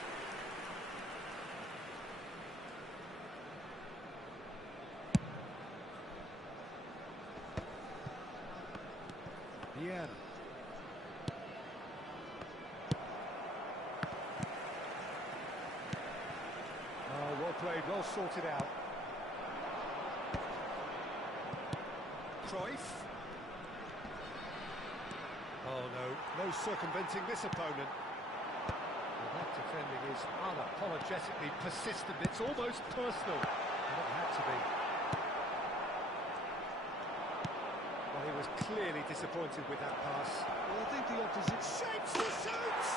Yeah. Oh, well played, well sorted out. Cruyff. Oh no, no circumventing this opponent. Well, that defending is unapologetically persistent. It's almost personal. And it had to be. Well, he was clearly disappointed with that pass. Well, I think the opposite Shapes the shoots!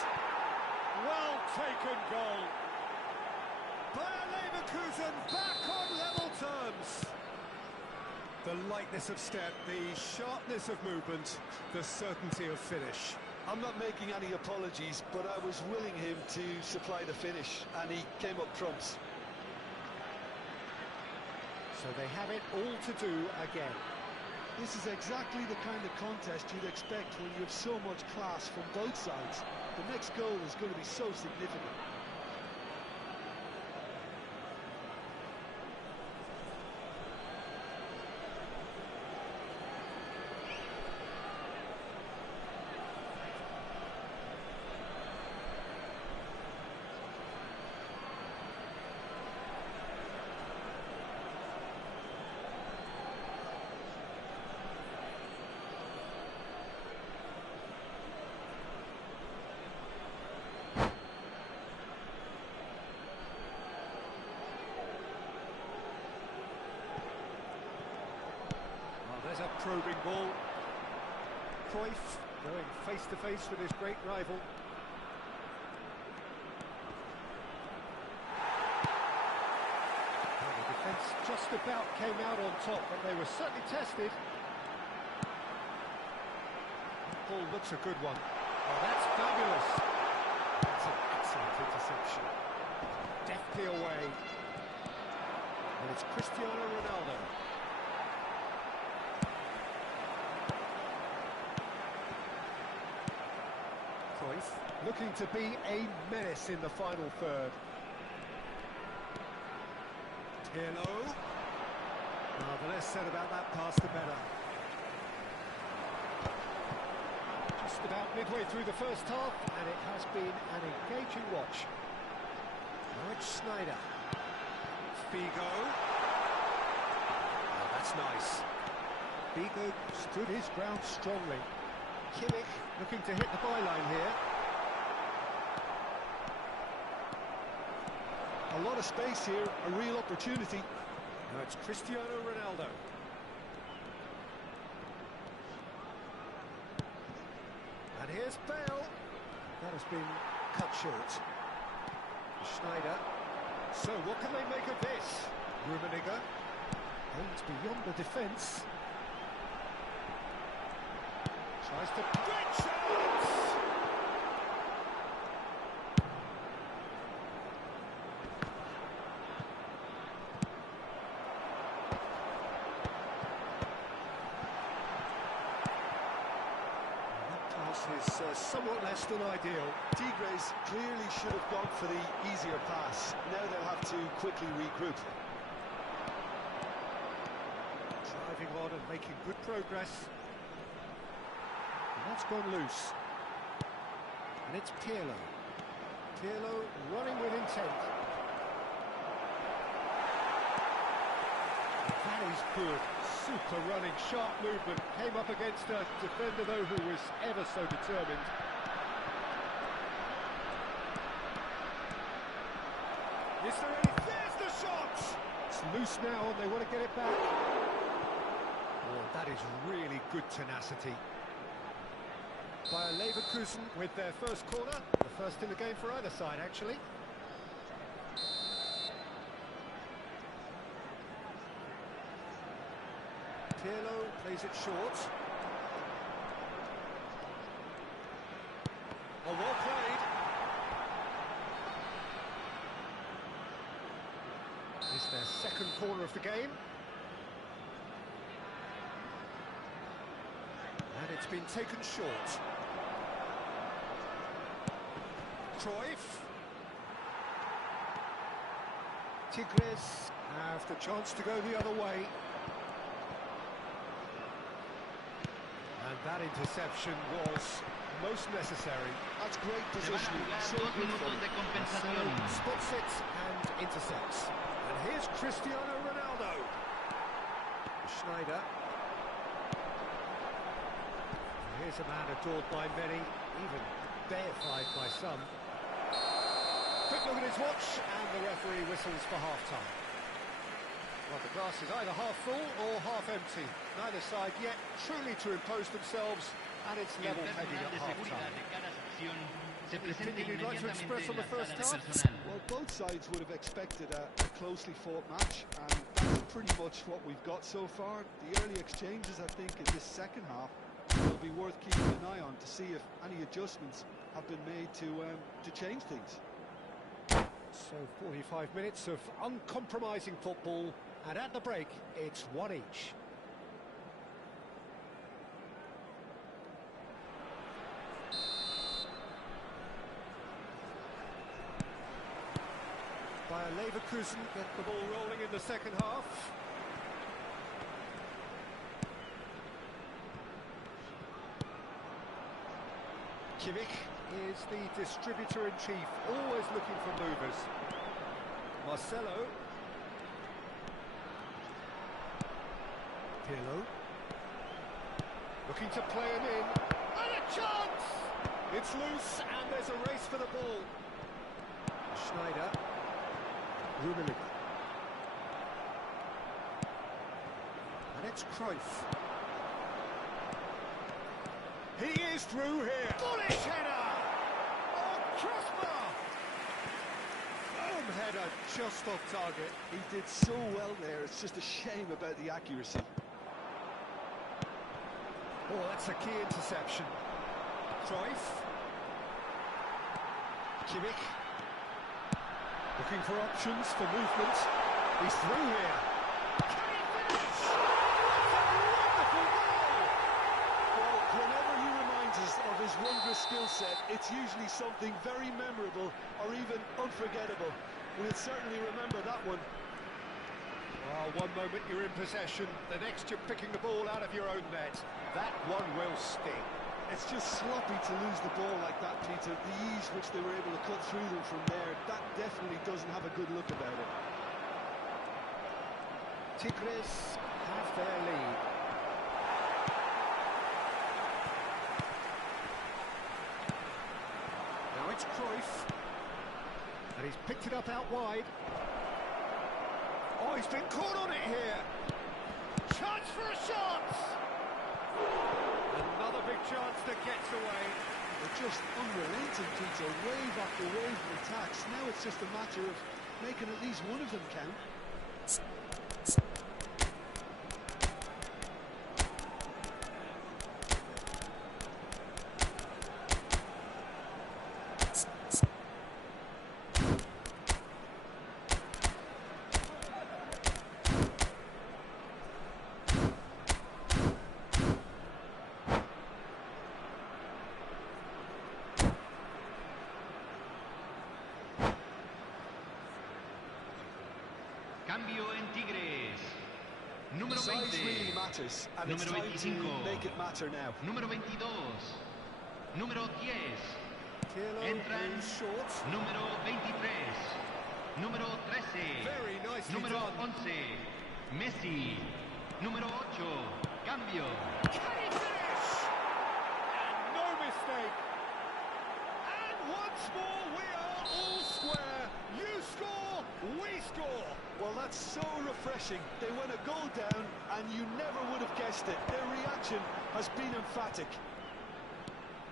Well taken goal. Bayer Leverkusen back on level terms. The lightness of step, the sharpness of movement, the certainty of finish. I'm not making any apologies, but I was willing him to supply the finish, and he came up trumps. So they have it all to do again. This is exactly the kind of contest you'd expect when you have so much class from both sides. The next goal is going to be so significant. There's a probing ball. Cruyff going face-to-face with his great rival. Well, the defence just about came out on top, but they were certainly tested. That ball looks a good one. Oh, that's fabulous. That's an excellent interception. Deftly away. And it's Cristiano Ronaldo. Looking to be a menace in the final third. Hello. Well, the less said about that pass, the better. Just about midway through the first half, and it has been an engaging watch. Now it's Snyder. Figo. Oh, that's nice. Figo stood his ground strongly. Kimmich looking to hit the byline here. A lot of space here, a real opportunity. Now it's Cristiano Ronaldo. And here's Bale. That has been cut short. Schneider. So what can they make of this? Rummenigge. Aims beyond the defence. Tries to... Great chance! Is somewhat less than ideal. Tigres clearly should have gone for the easier pass. Now they'll have to quickly regroup. Driving on and making good progress. And that's gone loose. And it's Pirlo. Pirlo running with intent. That is good. Super running, sharp movement. Came up against a defender, though, who was ever so determined. Is there any... There's the shot! It's loose now, and they want to get it back. Oh, that is really good tenacity. Bayer Leverkusen with their first corner. The first in the game for either side, actually. Pirlo plays it short. Oh, well played. It's their second corner of the game. And it's been taken short. Cruyff. Tigres have the chance to go the other way. And that interception was most necessary. That's great positioning. So good for them. Spots it and intercepts. And here's Cristiano Ronaldo. Schneider. And here's a man adored by many, even deified by some. Quick look at his watch, and the referee whistles for half-time. Well, the glass is either half full or half empty. Neither side yet truly to impose themselves, and it's level pegging at half-time. Opinion you'd like to express on the first half? Well, both sides would have expected a closely fought match, and that's pretty much what we've got so far. The early exchanges, I think, in this second half will be worth keeping an eye on to see if any adjustments have been made to change things. So 45 minutes of uncompromising football. And at the break, it's one each. Bayer Leverkusen get the ball rolling in the second half. Kimmich is the distributor-in-chief, always looking for movers. Marcelo. Pirlo. Looking to play him in. And a chance! It's loose, and there's a race for the ball. Schneider. Rummenigge. And it's Cruyff. He is through here. Bullish header! Oh, crossbar! Boom header, just off target. He did so well there, it's just a shame about the accuracy. Oh, that's a key interception. Cruyff. Kimmich. Looking for options for movement. He's through here. Can he finish? What a wonderful goal! Well, whenever he reminds us of his wondrous skill set, it's usually something very memorable or even unforgettable. We'll certainly remember that one. Well, one moment you're in possession, the next you're picking the ball out of your own net. That one will sting. It's just sloppy to lose the ball like that, Peter. The ease which they were able to cut through them from there, that definitely doesn't have a good look about it. Tigres have their lead. Now it's Cruyff. And he's picked it up out wide. Oh, he's been caught on it here. Chance for a shot! Another big chance that gets away. They're just unrelenting, Peter. Wave after wave of attacks. Now it's just a matter of making at least one of them count. Cambio en Tigres. Número Size 20. really matters, and it's Número time 25. to make it matter now. Número 22. Número 10. Pirlo Entran is short. número 23. Número 13. Very nicely Número done. 11. Messi. Número 8. Cambio. Can he finish? And no mistake. And once more we are all square. You score, we score. Well, that's so refreshing. They went a goal down, and you never would have guessed it. Their reaction has been emphatic.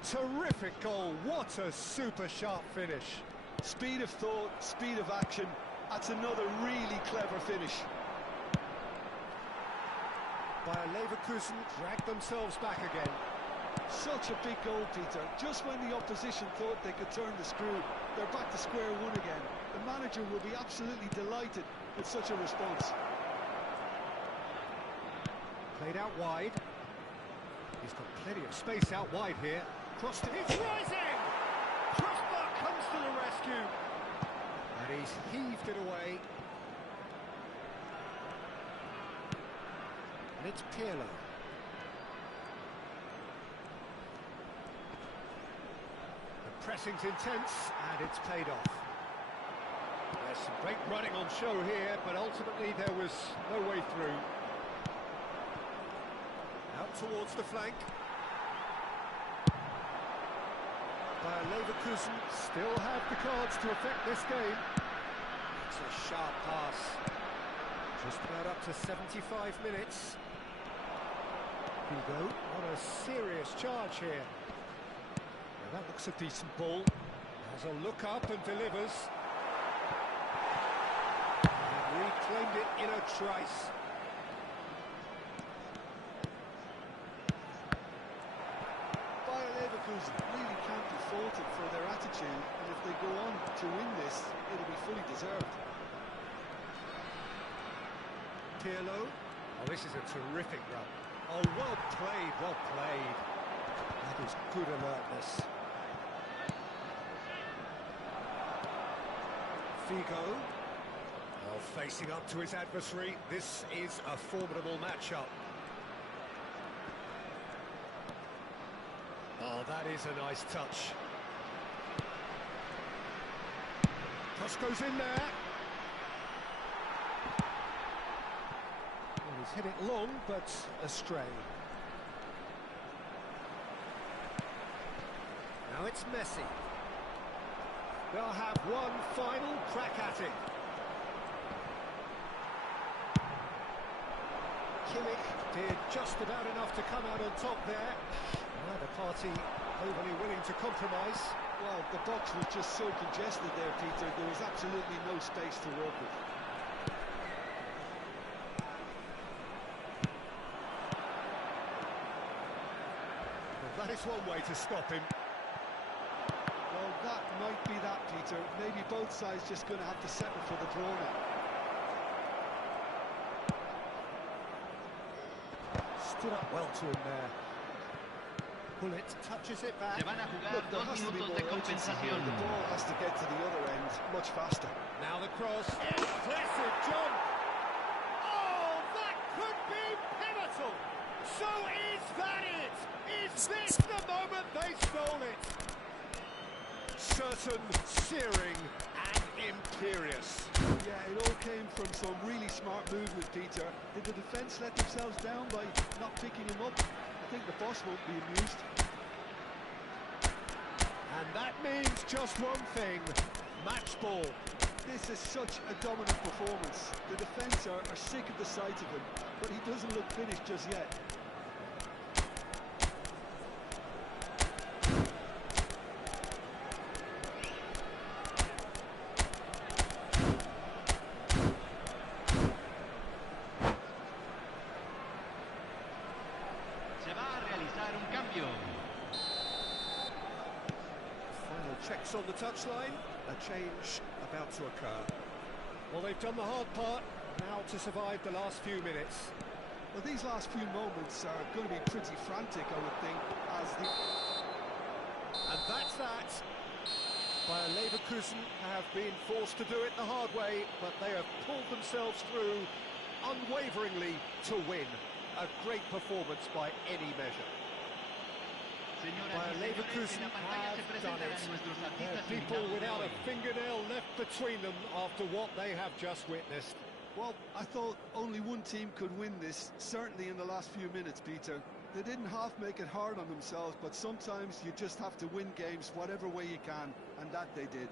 Terrific goal. What a super sharp finish. Speed of thought, speed of action. That's another really clever finish. Bayer Leverkusen dragged themselves back again. Such a big goal, Peter. Just when the opposition thought they could turn the screw, they're back to square one again. The manager will be absolutely delighted with such a response. Played out wide. He's got plenty of space out wide here. Crossed it. It's rising! Crossbar comes to the rescue. And he's heaved it away. And it's Pirlo. The pressing's intense, and it's paid off. There's some great running on show here, but ultimately there was no way through. Out towards the flank. Bayer Leverkusen still have the cards to affect this game. It's a sharp pass. Just about up to 75 minutes. Hugo on a serious charge here. Now that looks a decent ball. Has a look up and delivers. And reclaimed it in a trice. Bayer Leverkusen really can't be faulted for their attitude, and if they go on to win this, it'll be fully deserved. Pirlo. Oh, this is a terrific run. Oh, well played, well played. That is good alertness. Figo. Well, facing up to his adversary, this is a formidable matchup. Oh, that is a nice touch. Cross goes in there. Well, he's hit it long, but astray. Now it's Messi. They'll have one final crack at it. Kimmich did just about enough to come out on top there. Neither party overly willing to compromise. Well, the box was just so congested there, Peter. There was absolutely no space to work with. Well, that is one way to stop him. Well, that might be that, Peter. Maybe both sides just going to have to settle for the draw now. Stood up well to him there. Bullet touches it back. Se van a jugar Look, there 2 has to be minutos more de urgency here. compensación. The ball has to get to the other end much faster. Now the cross. Impressive jump. Oh, that could be pivotal. So is that it? Is this the moment they stole it? Certain, searing, and imperious. Yeah, it all came from some really smart movement, Peter. Did the defence let themselves down by not picking him up? I think the boss won't be amused. And that means just one thing, match ball. This is such a dominant performance. The defence are sick of the sight of him, but he doesn't look finished just yet. Se va a realizar un cambio. Final checks on the touchline, a change about to occur. Well, they've done the hard part, now to survive the last few minutes. Well, these last few moments are going to be pretty frantic, I would think, as the... And that's that. Bayer Leverkusen have been forced to do it the hard way, but they have pulled themselves through unwaveringly to win. A great performance by any measure. Bayer Leverkusen have done it. There are people without a fingernail left between them after what they have just witnessed. Well, I thought only one team could win this, certainly in the last few minutes, Peter. They didn't half make it hard on themselves, but sometimes you just have to win games whatever way you can, and that they did.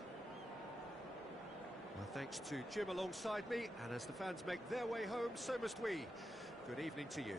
Well, thanks to Jim alongside me, and as the fans make their way home, so must we. Good evening to you.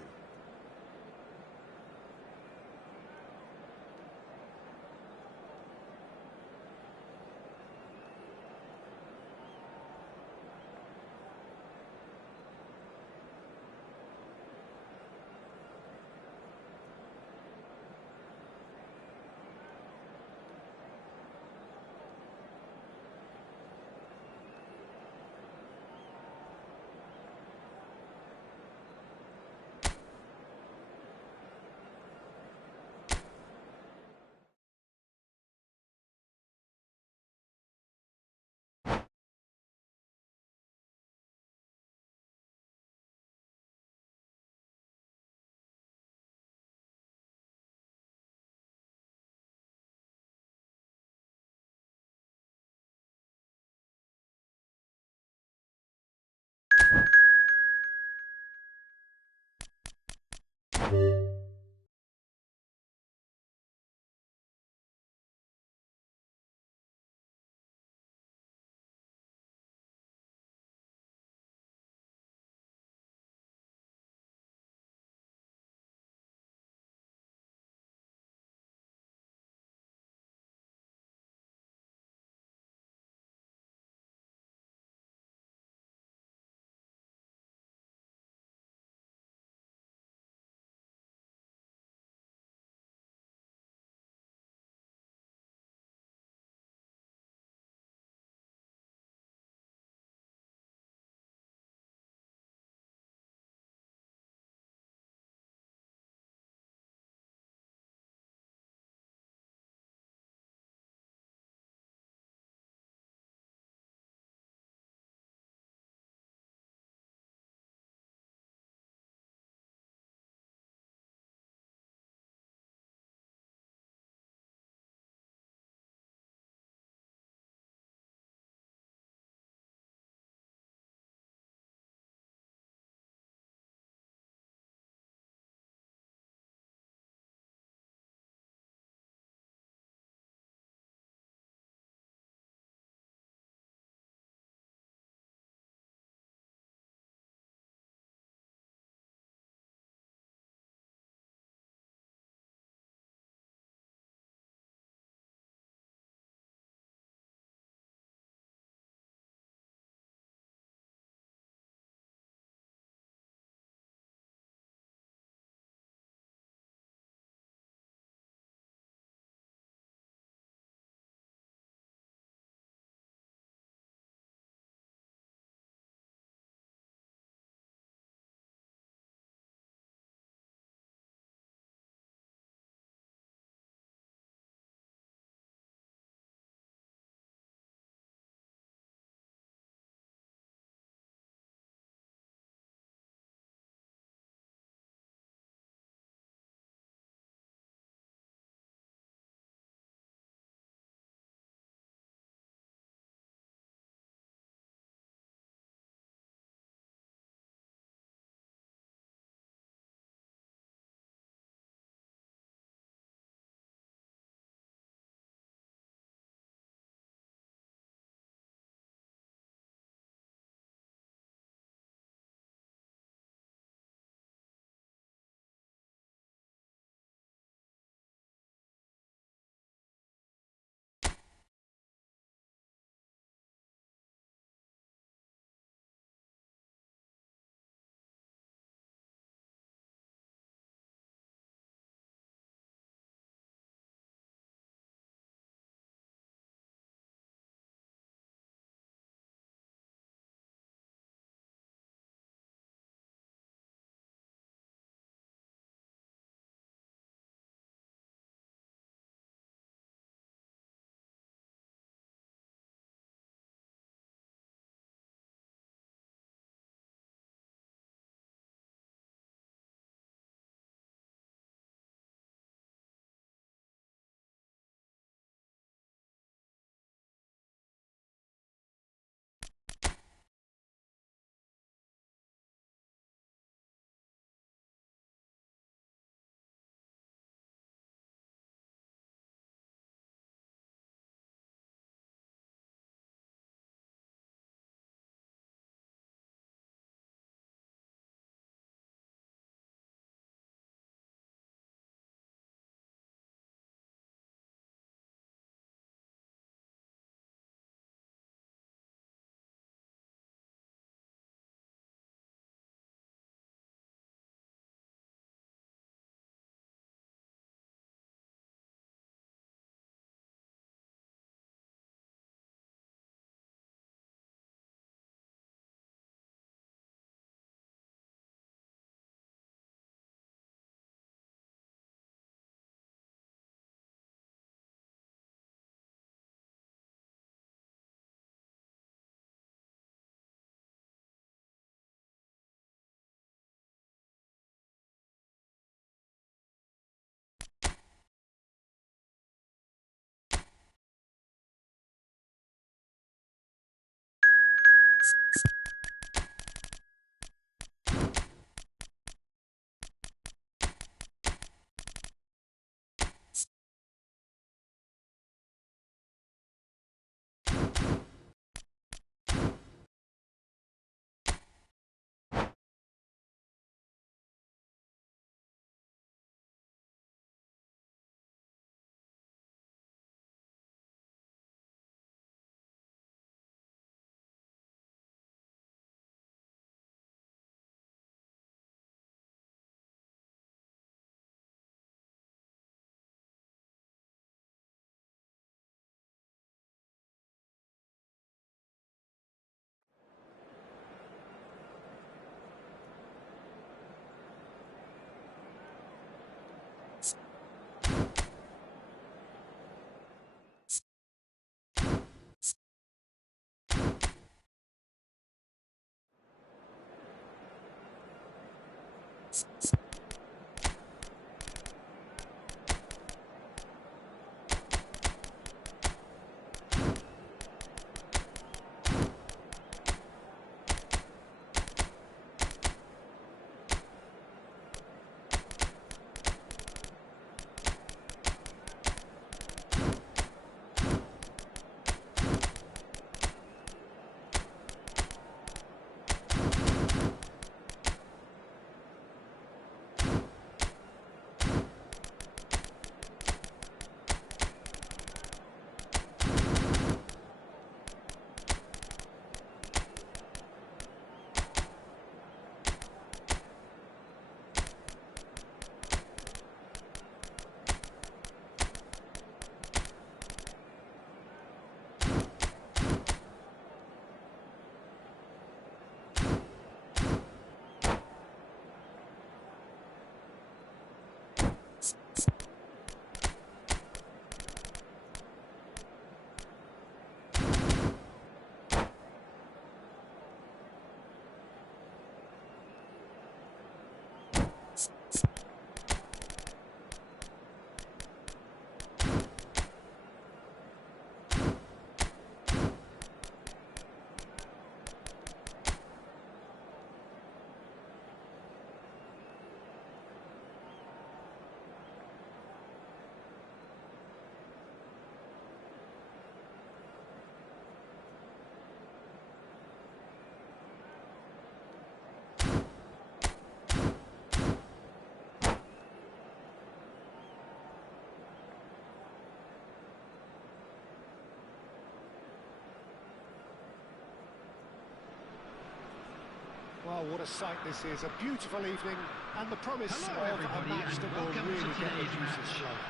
Well, what a sight this is. A beautiful evening and the promise Hello, of a everybody, match that and will welcome really to get the today's juices match. flowing.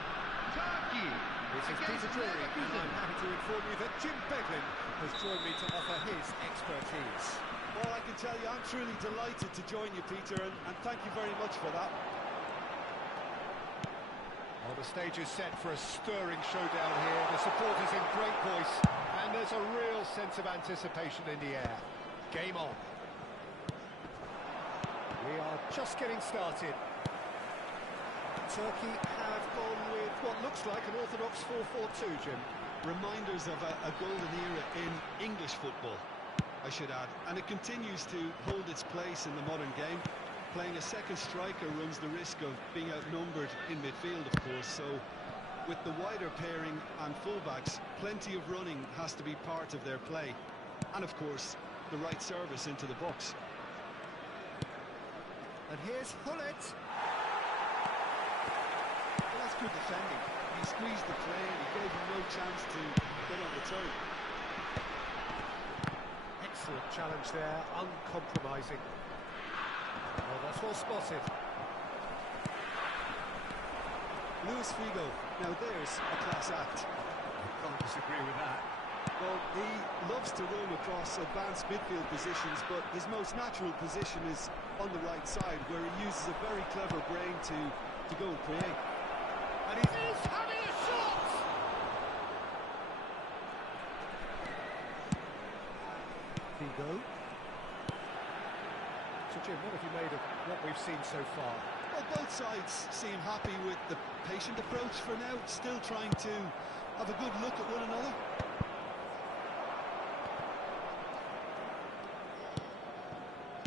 Turkey This is against Peter Drury, and Leverkusen. I'm happy to inform you that Jim Beglin has joined me to offer his expertise. Well, I can tell you, I'm truly delighted to join you, Peter, and thank you very much for that. Well, the stage is set for a stirring showdown here. The supporters in great voice, and there's a real sense of anticipation in the air. Game on. We are just getting started. Turkey have gone with what looks like an orthodox 4-4-2, Jim. Reminders of a golden era in English football, I should add, and it continues to hold its place in the modern game. Playing a second striker runs the risk of being outnumbered in midfield, of course, so with the wider pairing and fullbacks, plenty of running has to be part of their play. And of course, the right service into the box. And here's Hullet. Well, that's good defending. He squeezed the play and he gave him no chance to get on the turn. Excellent challenge there, uncompromising. Well, that's well spotted. Luis Figo, now there's a class act. I can't disagree with that. Well, he loves to roam across advanced midfield positions, but his most natural position is on the right side, where he uses a very clever brain to go and create. And he is having a shot! Figo. So, Jim, what have you made of what we've seen so far? Well, both sides seem happy with the patient approach for now, still trying to have a good look at one another.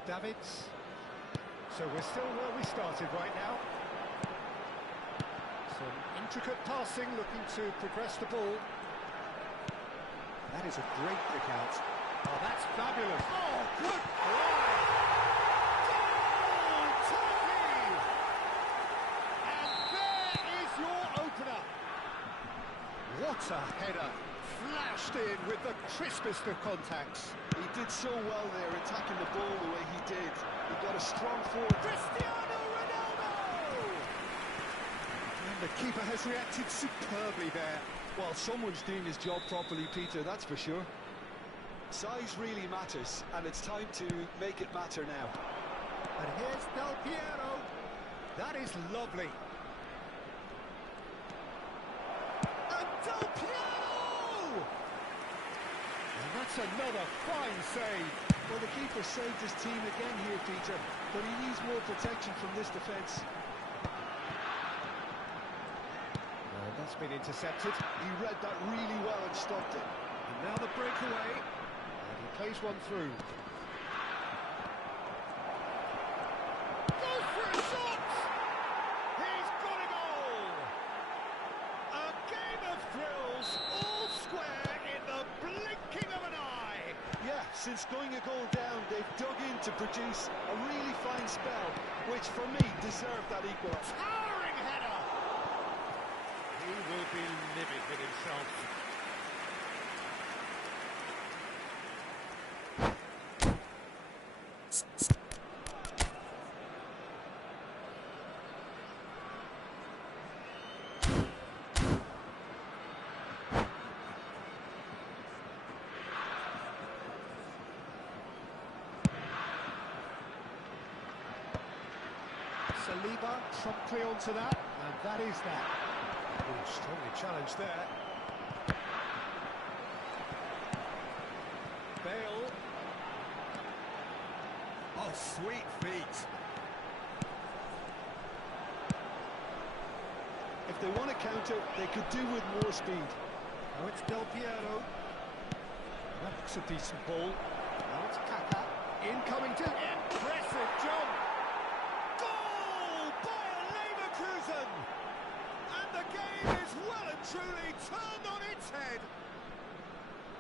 Davids. So we're still where we started right now. Some intricate passing, looking to progress the ball. That is a great pick out. Oh, that's fabulous. Oh, good play! Goal, Turkey! And there is your opener. What a header. Flashed in with the crispest of contacts. He did so well there, attacking the ball the way he did. He got a strong forward. Cristiano Ronaldo! And the keeper has reacted superbly there. Well, someone's doing his job properly, Peter, that's for sure. Size really matters, and it's time to make it matter now. And here's Del Piero. That is lovely. And Del Piero! And that's another fine save. Well, the keeper saved his team again here, Peter, but he needs more protection from this defence. And that's been intercepted. He read that really well and stopped it. And now the breakaway. And he plays one through. Goes for a shot! He's got a goal! A game of thrills, all square in the blinking of an eye. Yeah, since going a goal down, they've dug in to produce a really fine spell, which for me deserved that equaliser. Towering header! He will be livid with himself. Saliba promptly onto that, and that is that. Ooh, strongly challenged there. Bale. Oh, sweet feet. If they want to counter, they could do with more speed. Now it's Del Piero. That looks a decent ball. Now it's Kaka. Incoming to impressive jump. Goal by Leverkusen! And the game is well and truly turned on its head.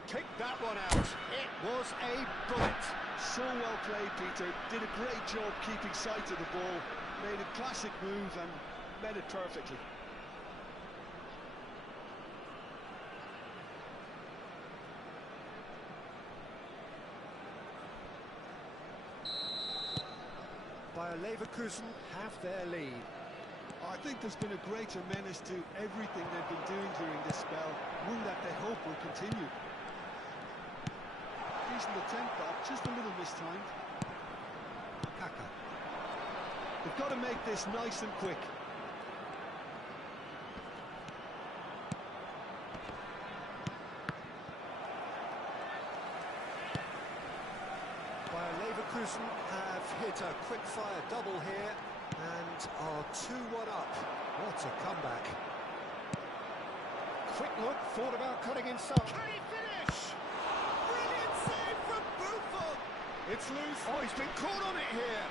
Kicked that one out. It was a bullet. So well played, Peter. Did a great job keeping sight of the ball. Made a classic move and met it perfectly. Bayer Leverkusen have their lead. I think there's been a greater menace to everything they've been doing during this spell, one that they hope will continue. Decent attempt, but just a little mistimed. Kaka. They've got to make this nice and quick. Bayer Leverkusen have hit a quick-fire double here and are 2-1 up. What a comeback. Quick look, thought about cutting inside. Can he finish? Brilliant save from Buffon. It's loose. Oh, he's been caught on it here.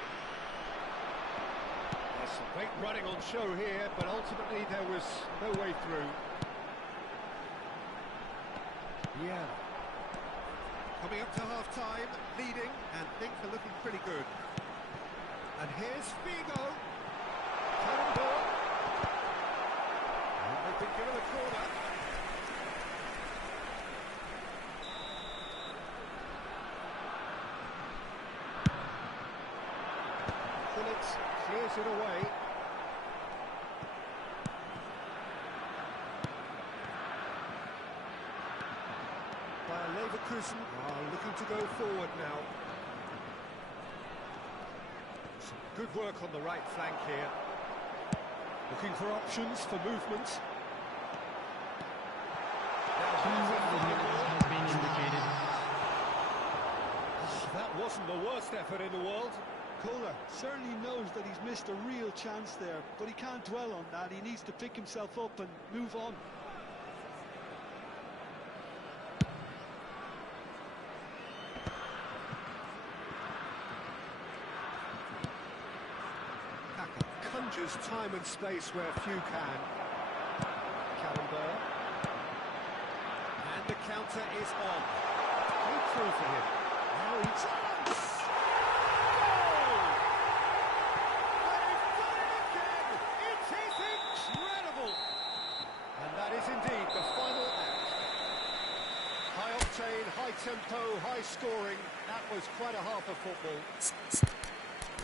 There's some great running on show here, but ultimately there was no way through. Yeah. Coming up to half-time, leading, and things are looking pretty good. And here's Figo. Cannonball. And they've been given a corner. Phillips clears it away. Leverkusen are looking to go forward now. Some good work on the right flank here. Looking for options for movement. Has been indicated. That wasn't the worst effort in the world. Kohler certainly knows that he's missed a real chance there, but he can't dwell on that. He needs to pick himself up and move on. Conjures time and space where few can. Cannonball. And the counter is on. Good through for him. Now he chance! Goal! They've done it again! It is incredible! And that is indeed the final act. High octane, high tempo, high scoring. That was quite a half of football.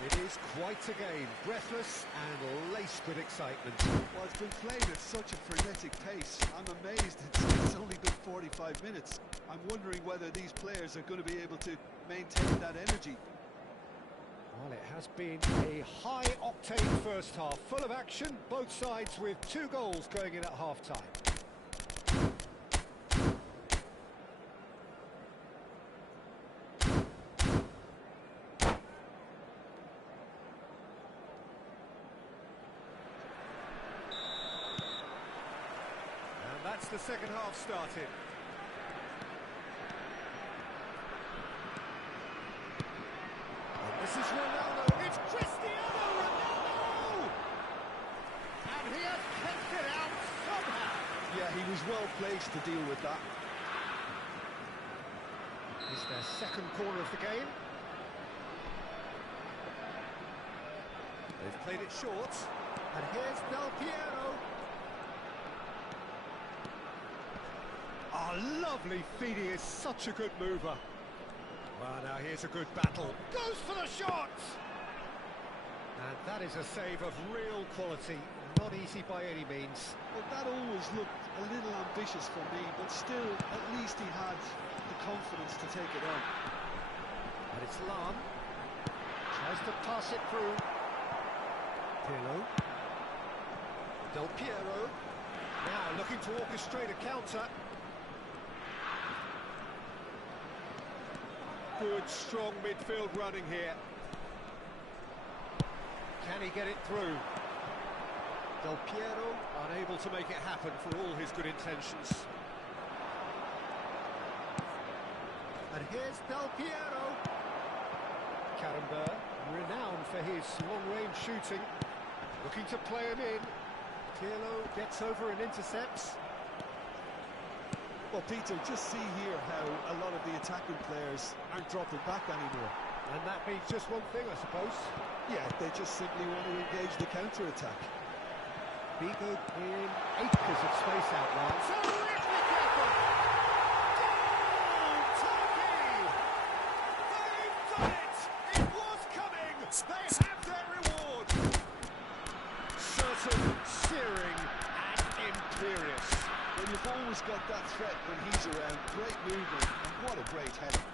It is quite a game, breathless and laced with excitement. Well, it's been played at such a frenetic pace. I'm amazed it's only been 45 minutes. I'm wondering whether these players are going to be able to maintain that energy. Well, it has been a high-octane first half, full of action, both sides with 2 goals going in at half-time. gets the second half started. And this is Ronaldo. It's Cristiano Ronaldo! And he has kept it out somehow. Yeah, he was well placed to deal with that. It's their second corner of the game. They've played it short. And here's Del Piero. Oh, lovely feed. He is such a good mover. Well, now here's a good battle. Goes for the shot! And that is a save of real quality. Not easy by any means. Well, that always looked a little ambitious for me, but still, at least he had the confidence to take it on. And it's Lam. Tries to pass it through. Pirlo. Del Piero. Now looking to orchestrate a counter. Good, strong midfield running here. Can he get it through? Del Piero unable to make it happen for all his good intentions. And here's Del Piero. Carambert, renowned for his long-range shooting. Looking to play him in. Pirlo gets over and intercepts. Well, Peter, just see here how a lot of the attacking players aren't dropping back anymore. And that means just one thing, I suppose. Yeah, they just simply want to engage the counter-attack. Vigo in acres of space out wide. Terrific effort! Goal! Turkey! They've done it! It was coming! They have their reward! Certain, searing, and imperious. Well, you've always got that threat when he's around. Great movement, and what a great header.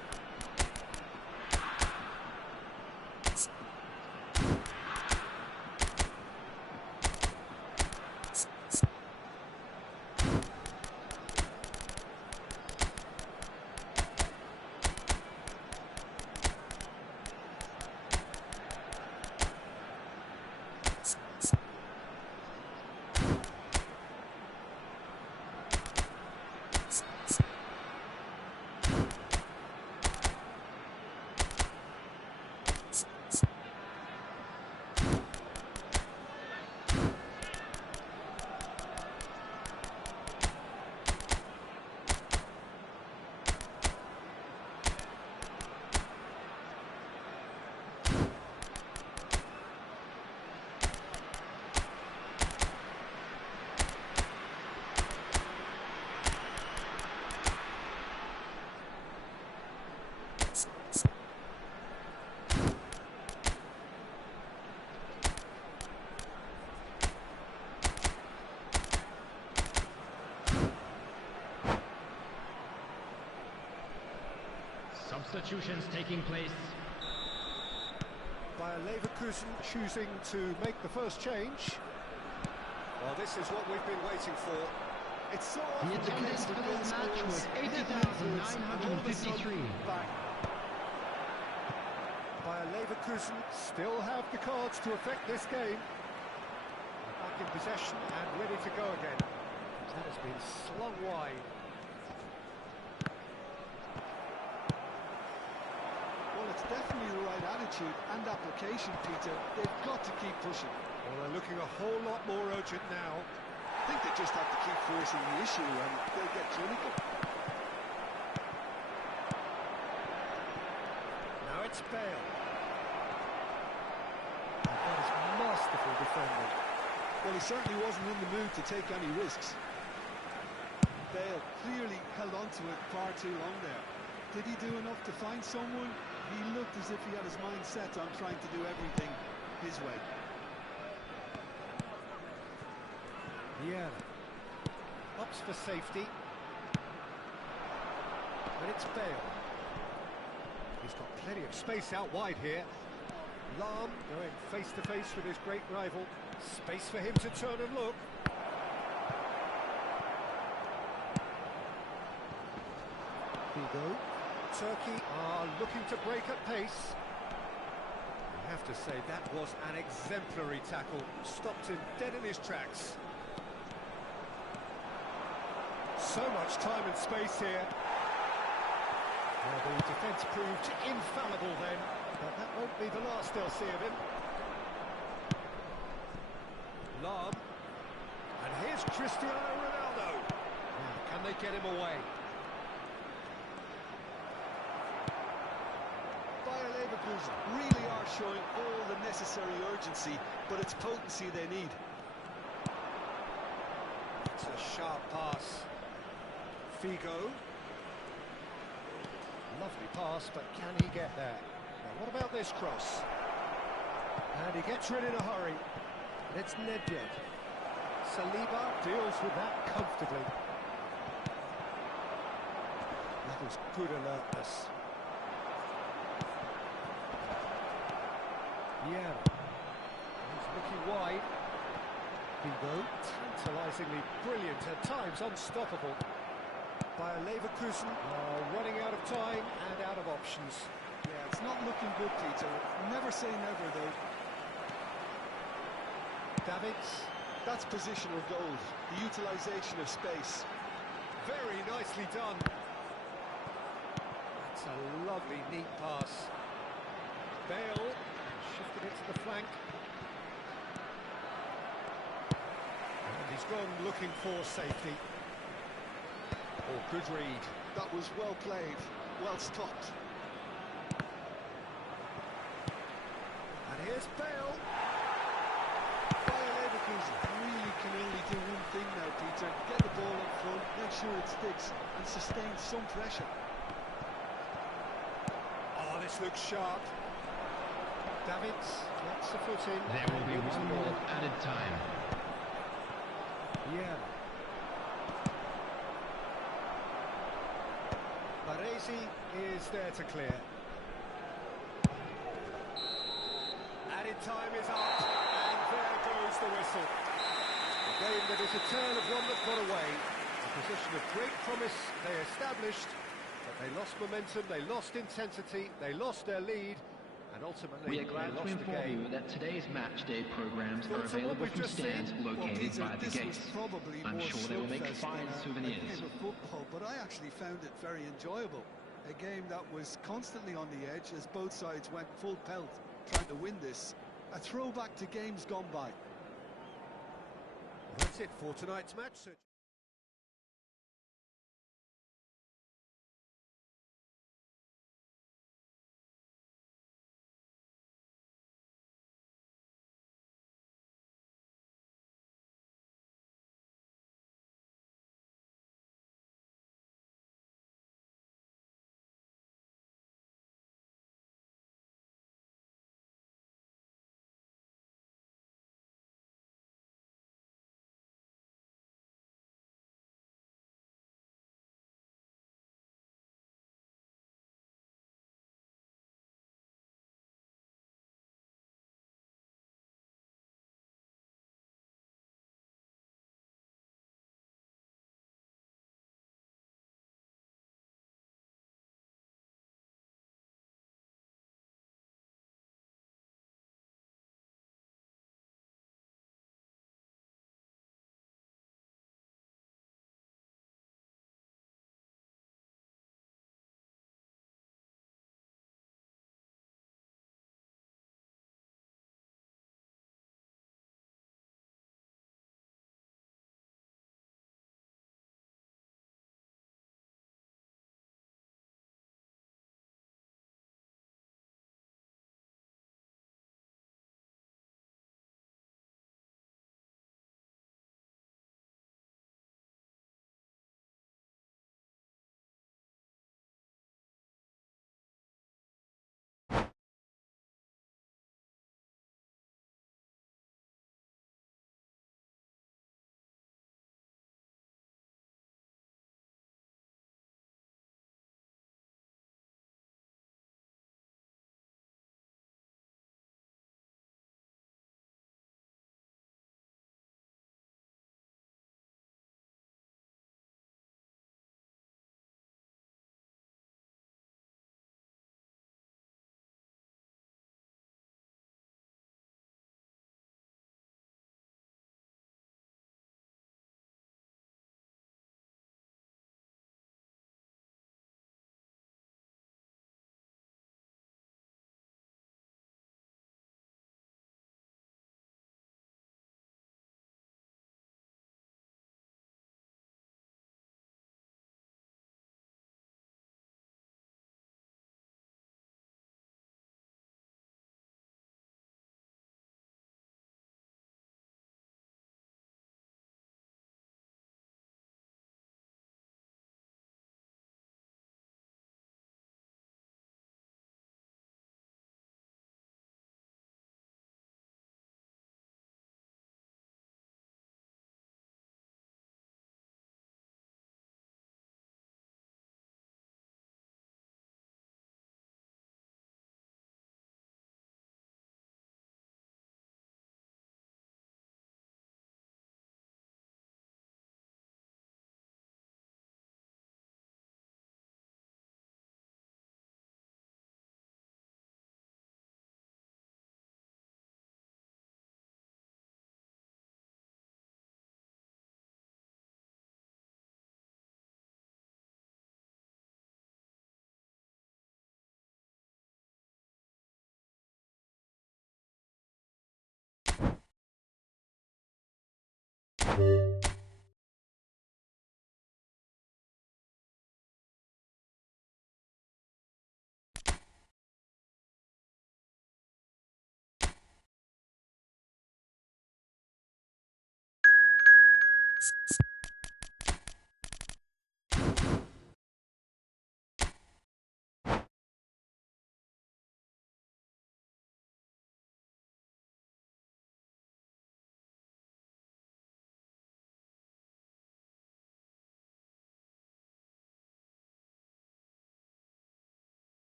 Substitutions taking place. Bayer Leverkusen choosing to make the first change. Well, this is what we've been waiting for. It's so The often attendance case for with this those match goals, was they get influence, and all of a sudden, 80,953. bang. Bayer Leverkusen still have the cards to affect this game. Back in possession and ready to go again. That has been slung wide. Well, it's definitely the right attitude and application, Peter. They've got to keep pushing. Well, they're looking a whole lot more urgent now. I think they just have to keep forcing the issue and they'll get clinical. Now it's Bale. And that is masterful defending. Well, he certainly wasn't in the mood to take any risks. Bale clearly held on to it far too long there. Did he do enough to find someone? He looked as if he had his mind set on trying to do everything his way. Vieira opts for safety. And it's Bale. He's got plenty of space out wide here. Lam going face to face with his great rival. Space for him to turn and look. Vigo. Turkey are looking to break at pace. I have to say that was an exemplary tackle. Stopped him dead in his tracks. So much time and space here. Well, the defence proved infallible then, but that won't be the last they'll see of him. Lam. And here's Cristiano Ronaldo. Now, can they get him away? Bayer Leverkusen really are showing all the necessary urgency, but it's potency they need. It's a sharp pass. Figo. Lovely pass, but can he get there? Now, what about this cross? And he gets rid in a hurry. And it's Nedved. Saliba deals with that comfortably. That was good alertness. Yeah. He's looking wide. Figo, tantalisingly brilliant, at times unstoppable. Bayer Leverkusen are running out of time and out of options. Yeah, it's not looking good, Peter. Never say never, though. Davids. That's positional goal, the utilisation of space. Very nicely done. That's a lovely, neat pass. Bale shifted it to the flank. And he's gone looking for safety. Oh, good read. That was well played, well stopped. And here's Bale. Bayer Leverkusen really can only do one thing now, Peter. Get the ball up front, make sure it sticks, and sustain some pressure. Oh, this looks sharp. Davids gets the foot in. There will be 1 minute added time. Yeah. Baresi is there to clear. Added time is up, and there goes the whistle. A game that is a turn of one that got away. A position of great promise they established, but they lost momentum, they lost intensity, they lost their lead, and ultimately We are glad they to lost the inform game. you that today's match day programs are Thoughts on what available we've from just stands seen? located Peter, by the this gates. was probably I'm more sure they will make slugfest fine than a souvenirs. game of football, but I actually found it very enjoyable. A game that was constantly on the edge as both sides went full pelt trying to win this. A throwback to games gone by. That's it for tonight's match.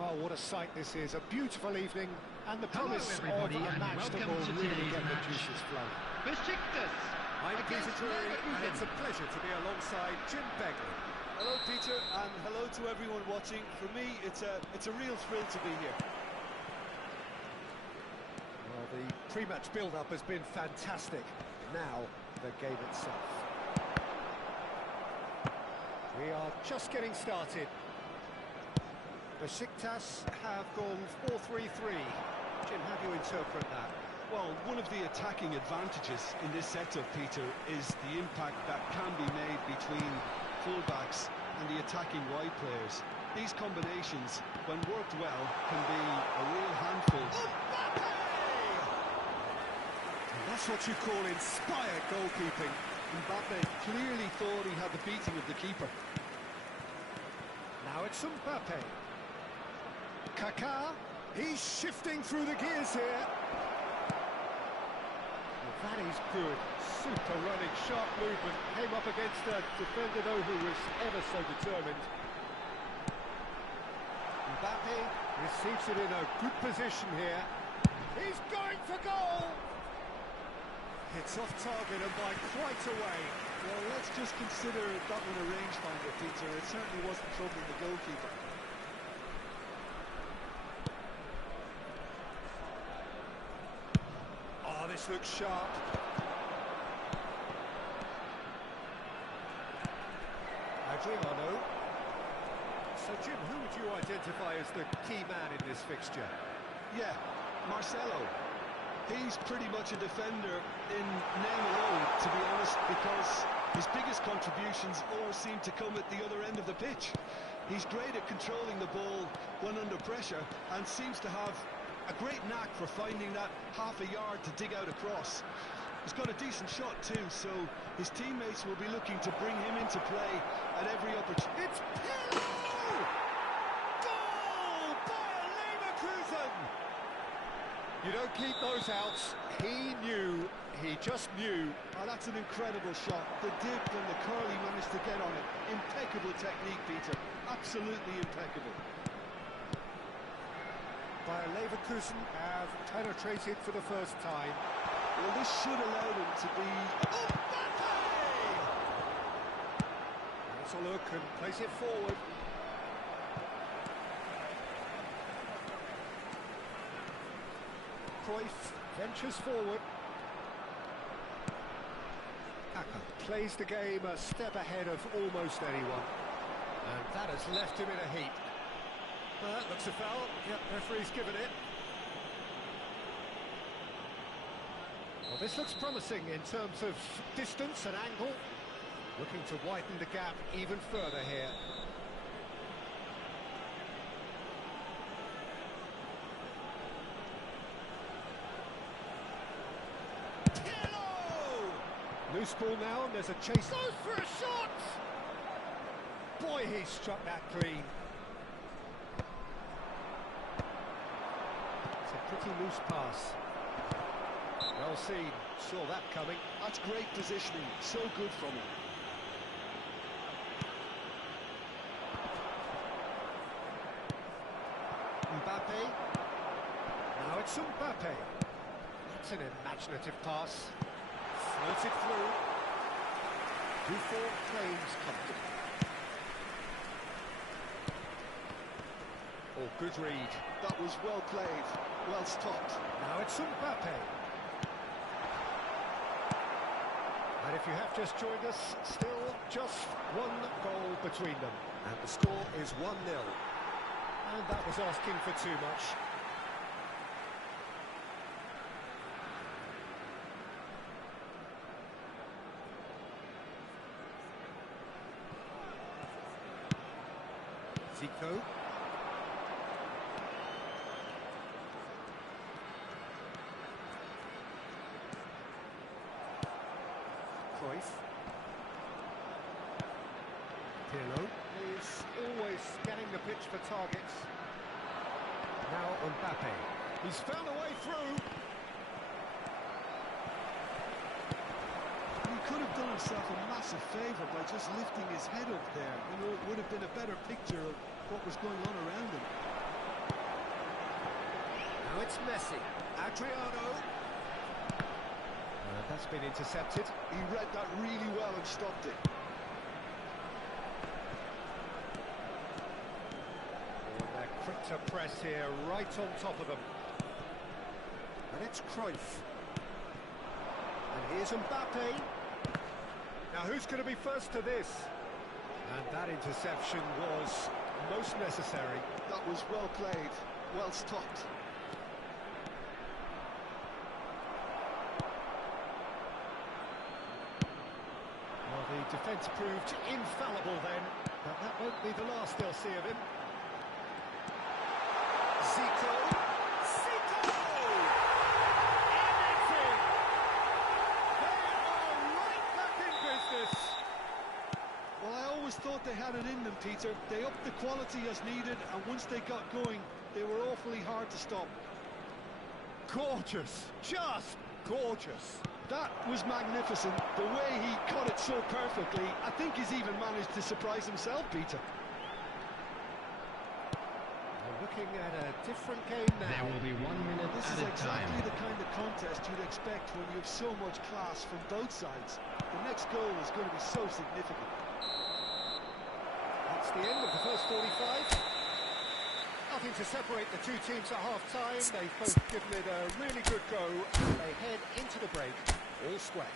Well, what a sight this is. A beautiful evening, and the promise of everybody, a and match that welcome will to really today's get the match. juices flowing. Besiktas I'm Peter against Drury, and Leverkusen. it's a pleasure to be alongside Jim Begley. Hello, Peter, and hello to everyone watching. For me, it's a real thrill to be here. Well, the pre-match build-up has been fantastic. Now, the game itself. We are just getting started. Besiktas have gone 4-3-3. Jim, how do you interpret that? Well, one of the attacking advantages in this setup, Peter, is the impact that can be made between fullbacks and the attacking wide players. These combinations, when worked well, can be a real handful. And that's what you call inspired goalkeeping. Mbappe clearly thought he had the beating of the keeper. Now it's Mbappe. Kaká, he's shifting through the gears here. Well, that is good. Super running, sharp movement. Came up against a defender, though, who was ever so determined. Mbappe receives it in a good position here. He's going for goal! It's off target and by quite a way. Well, let's just consider that one a rangefinder, Peter. It certainly wasn't troubling the goalkeeper. Oh, this looks sharp. Adriano. So, Jim, who would you identify as the key man in this fixture? Yeah, Marcelo. He's pretty much a defender in name alone, to be honest, because his biggest contributions always seem to come at the other end of the pitch. He's great at controlling the ball when under pressure and seems to have a great knack for finding that half a yard to dig out a cross. He's got a decent shot too, so his teammates will be looking to bring him into play at every opportunity. It's Pirlo! Goal! Bayer Leverkusen! You don't keep those outs. He just knew. Oh, that's an incredible shot. The dip and the curl he managed to get on it. Impeccable technique, Peter. Absolutely impeccable. Bayer Leverkusen have penetrated for the first time. Well, this should allow them to be... Oh, Mbappe! Let's a look and place it forward. Cruyff ventures forward. Kaká plays the game a step ahead of almost anyone. And that has left him in a heap. That looks a foul. Yep, referee's given it. Well, this looks promising in terms of distance and angle. Looking to widen the gap even further here. Loose ball now, and there's a chase. Goes for a shot! Boy, he struck that clean. It's a pretty loose pass. Well seen, saw that coming. That's great positioning, so good from him. Mbappe. Now it's Mbappe. That's an imaginative pass. Floated through. Buffon claims comfortably. Oh, good read. That was well played, well stopped. Now it's Mbappe. And if you have just joined us, still just one goal between them. And the score is 1-0. And that was asking for too much. Zico. Cruyff. Pirlo is always scanning the pitch for targets. Now Mbappe. He's found a way through. He could have done himself a massive favour by just lifting his head up there. You know, it would have been a better picture of what was going on around him. Now it's Messi. Adriano. That's been intercepted. He read that really well and stopped it. Oh, they're quick to press here, right on top of them. And it's Cruyff. And here's Mbappe. Now who's going to be first to this? And that interception was most necessary. That was well played, well stopped. Well, the defence proved infallible then, but that won't be the last they'll see of him. Zico! Zico! Anything! They are right back in business! Well, I always thought they had it in them, Peter. They upped the quality as needed, and once they got going, they were awfully hard to stop. Gorgeous! Just gorgeous! That was magnificent. The way he cut it so perfectly, I think he's even managed to surprise himself, Peter. We're looking at a different game now. There will be 1 minute This at is a time. exactly the kind of contest you'd expect when you have so much class from both sides. The next goal is going to be so significant. That's the end of the first 45. Nothing to separate the two teams at half-time. They've both given it a really good go. They head into the break, all square.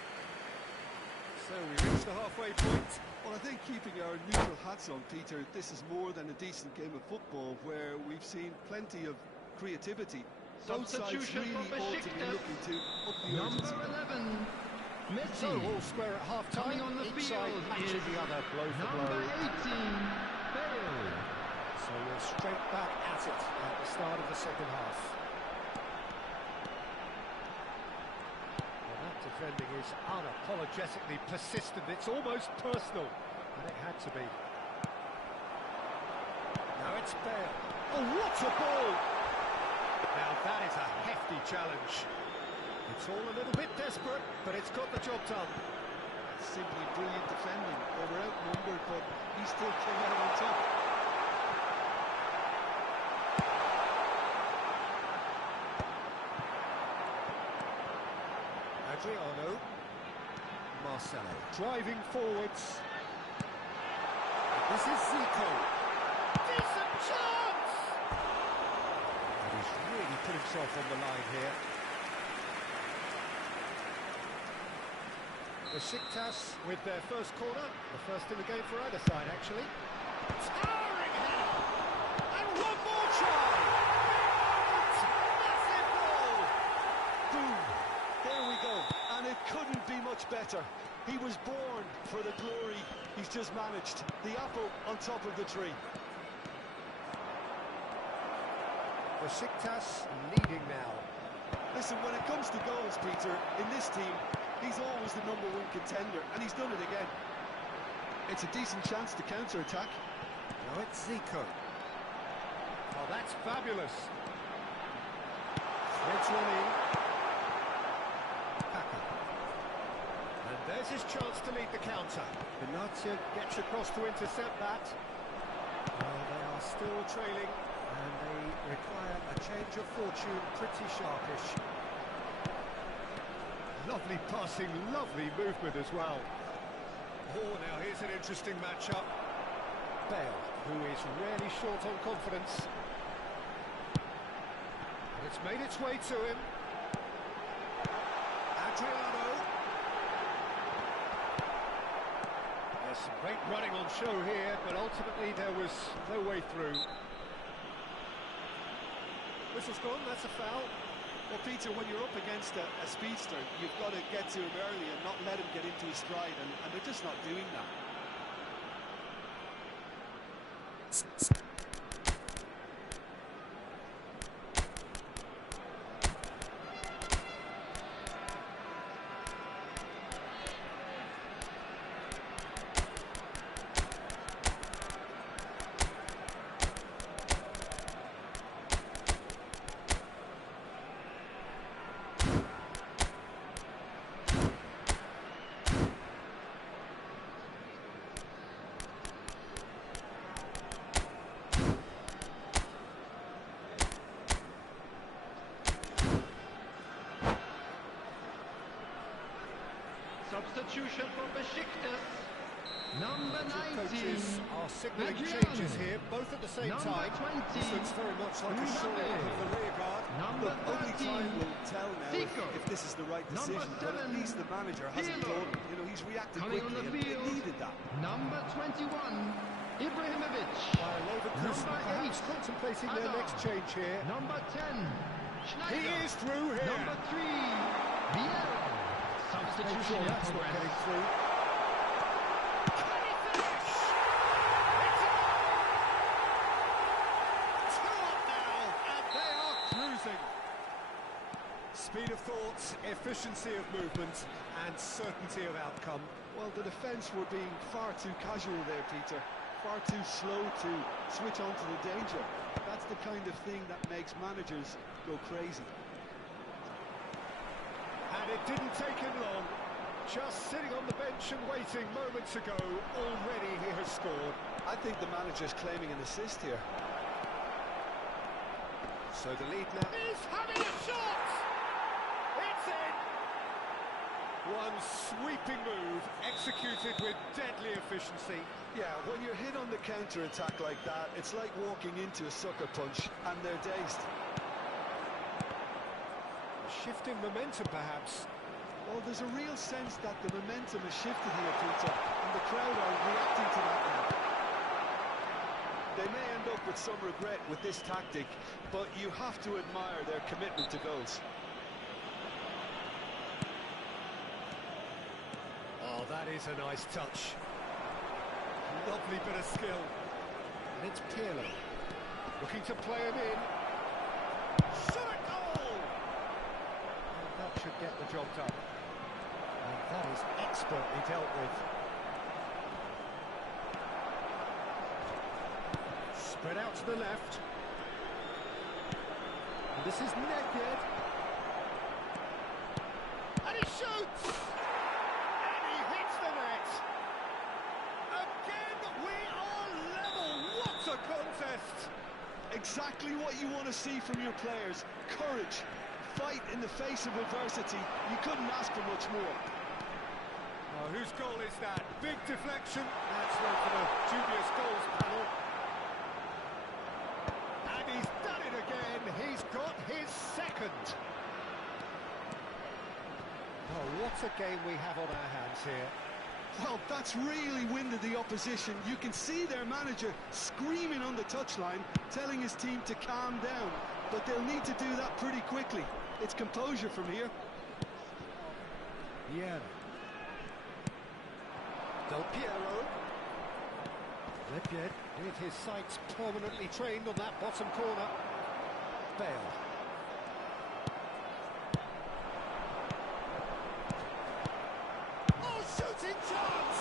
So we reach the halfway point. Well, I think keeping our neutral hats on, Peter, this is more than a decent game of football where we've seen plenty of creativity. Both sides Substitution really for ought to be Besiktas. looking to up the Number urgency. 11, Messi. So all square at half-time. Coming on the Each side field matching is the other blow for Number blow. 18, Bale. So we're straight back at it at the start of the second half. Well, that defending is unapologetically persistent. It's almost personal, and it had to be. Now it's Bale. Oh, what a ball! Now that is a hefty challenge. It's all a little bit desperate, but it's got the job done. Simply brilliant defending. They were outnumbered, but he still came out on top. Adriano. Marcelo. Driving forwards. This is Zico. Decent chance! And he's really put himself on the line here. Besiktas with their first corner. The first in the game for either side, actually. Towering header! And one more try! Massive goal! Boom! There we go. And it couldn't be much better. He was born for the glory he's just managed. The apple on top of the tree. Besiktas leading now. Listen, when it comes to goals, Peter, in this team, he's always the #1 contender, and he's done it again. It's a decent chance to counter-attack. Now it's Zico. Oh, that's fabulous. Threads one in. Packer. And there's his chance to lead the counter. Benatia gets across to intercept that. Well, they are still trailing, and they require a change of fortune, pretty sharpish. Lovely passing, lovely movement as well. Oh, now here's an interesting matchup. Bale, who is rarely short on confidence. And it's made its way to him. Adriano. There's some great running on show here, but ultimately there was no way through. Whistle's gone, that's a foul. Well, Peter, when you're up against a speedster, you've got to get to him early and not let him get into his stride, and they're just not doing that. Substitution for Besiktas. Number 19. Coaches are signalling Adriano. changes here, both at the same Number time. 20. This looks very much like a shoring up of the rear guard. Number Look, only 13. time will tell now Zico. if this is the right decision, Number but at 7. least the manager hasn't Pirlo. told him. You know, he's reacted Coming on quickly, the and field. they needed that. Number 21. Ibrahimovic. While Leverkusen Number perhaps 8. contemplating their Adar. next change here. Number 10. Schneider. He is through here. Number 3. Vieira. Make Substitution sure in that's not progress. getting through. Can he finish? It's on! 2 up now, and they are cruising. Speed of thought, efficiency of movement, and certainty of outcome. Well, the defence were being far too casual there, Peter. Far too slow to switch on to the danger. That's the kind of thing that makes managers go crazy. And it didn't take him long. Just sitting on the bench and waiting moments ago, already he has scored. I think the manager's claiming an assist here. So the lead now is having a shot! It's in! One sweeping move, executed with deadly efficiency. Yeah, when you're hit on the counter-attack like that, it's like walking into a sucker punch, and they're dazed. A shift in momentum, perhaps. Well, there's a real sense that the momentum has shifted here, Peter, and the crowd are reacting to that now. They may end up with some regret with this tactic, but you have to admire their commitment to goals. Oh, that is a nice touch. Lovely bit of skill. And it's Pirlo. Looking to play him in. Shot goal! And that should get the job done. And that is expertly dealt with. Spread out to the left. And this is naked. And he shoots! And he hits the net! Again, we are level! What a contest! Exactly what you want to see from your players. Courage, fight in the face of adversity. You couldn't ask for much more. Oh, whose goal is that? Big deflection. That's one for the dubious goals panel. And he's done it again. He's got his second. Oh, what a game we have on our hands here. Well, that's really winded the opposition. You can see their manager screaming on the touchline, telling his team to calm down. But they'll need to do that pretty quickly. It's composure from here. Yeah. Del Piero. Lepid with his sights permanently trained on that bottom corner. Bale. Oh, shooting chance!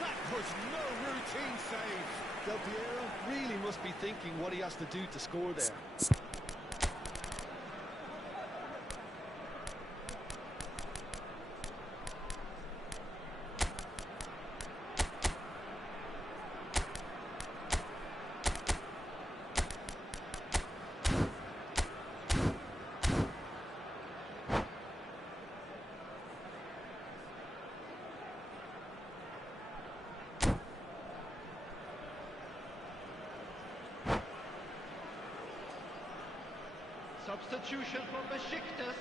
That was no routine save. Del Piero really must be thinking what he has to do to score there. Substitution for Besiktas.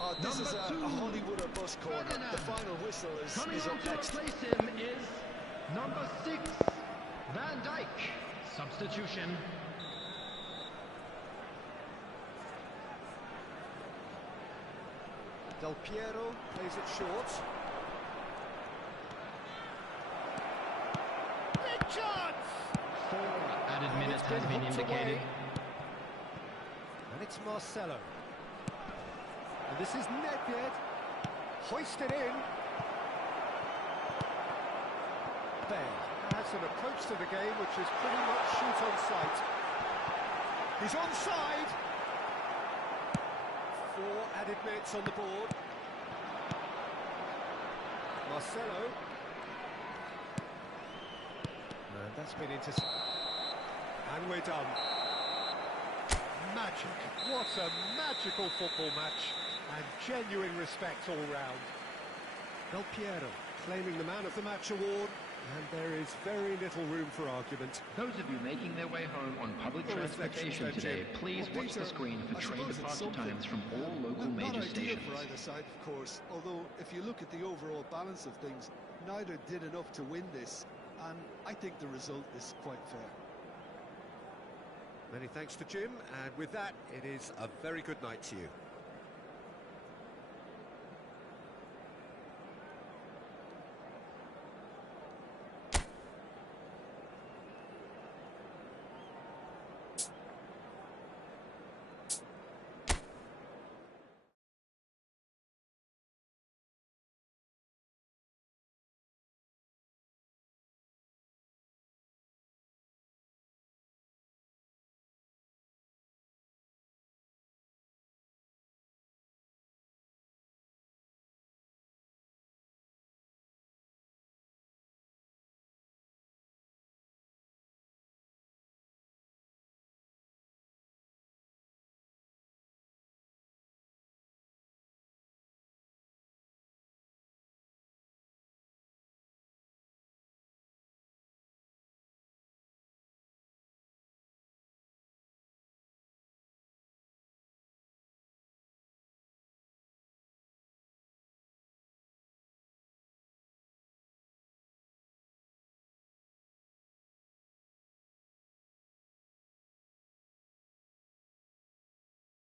Oh, this is Number a 2, Hollywood or bus corner. Ferdinand. The final whistle Coming is on up to next. replace him is number 6, Van Dijk. Substitution. Del Piero plays it short. Big chance! 4 added minutes has been hooked indicated. away. And it's Marcelo. And this is Nedved. Hoisted in. Bale has an approach to the game which is pretty much shoot on sight. He's onside. 4 added minutes on the board. Marcelo. And that's been intercepted. And we're done. Magic. What a magical football match. And genuine respect all round. Del Piero claiming the Man of the Match award. And there is very little room for argument. Those of you making their way home on public Your reflections transportation then, today, Jim. please Well, watch the Peter, screen for I train suppose it's departure something. times from all local Not major ideal stations. for either side, of course, although if you look at the overall balance of things, neither did enough to win this, and I think the result is quite fair. Many thanks to Jim, and with that, it is a very good night to you.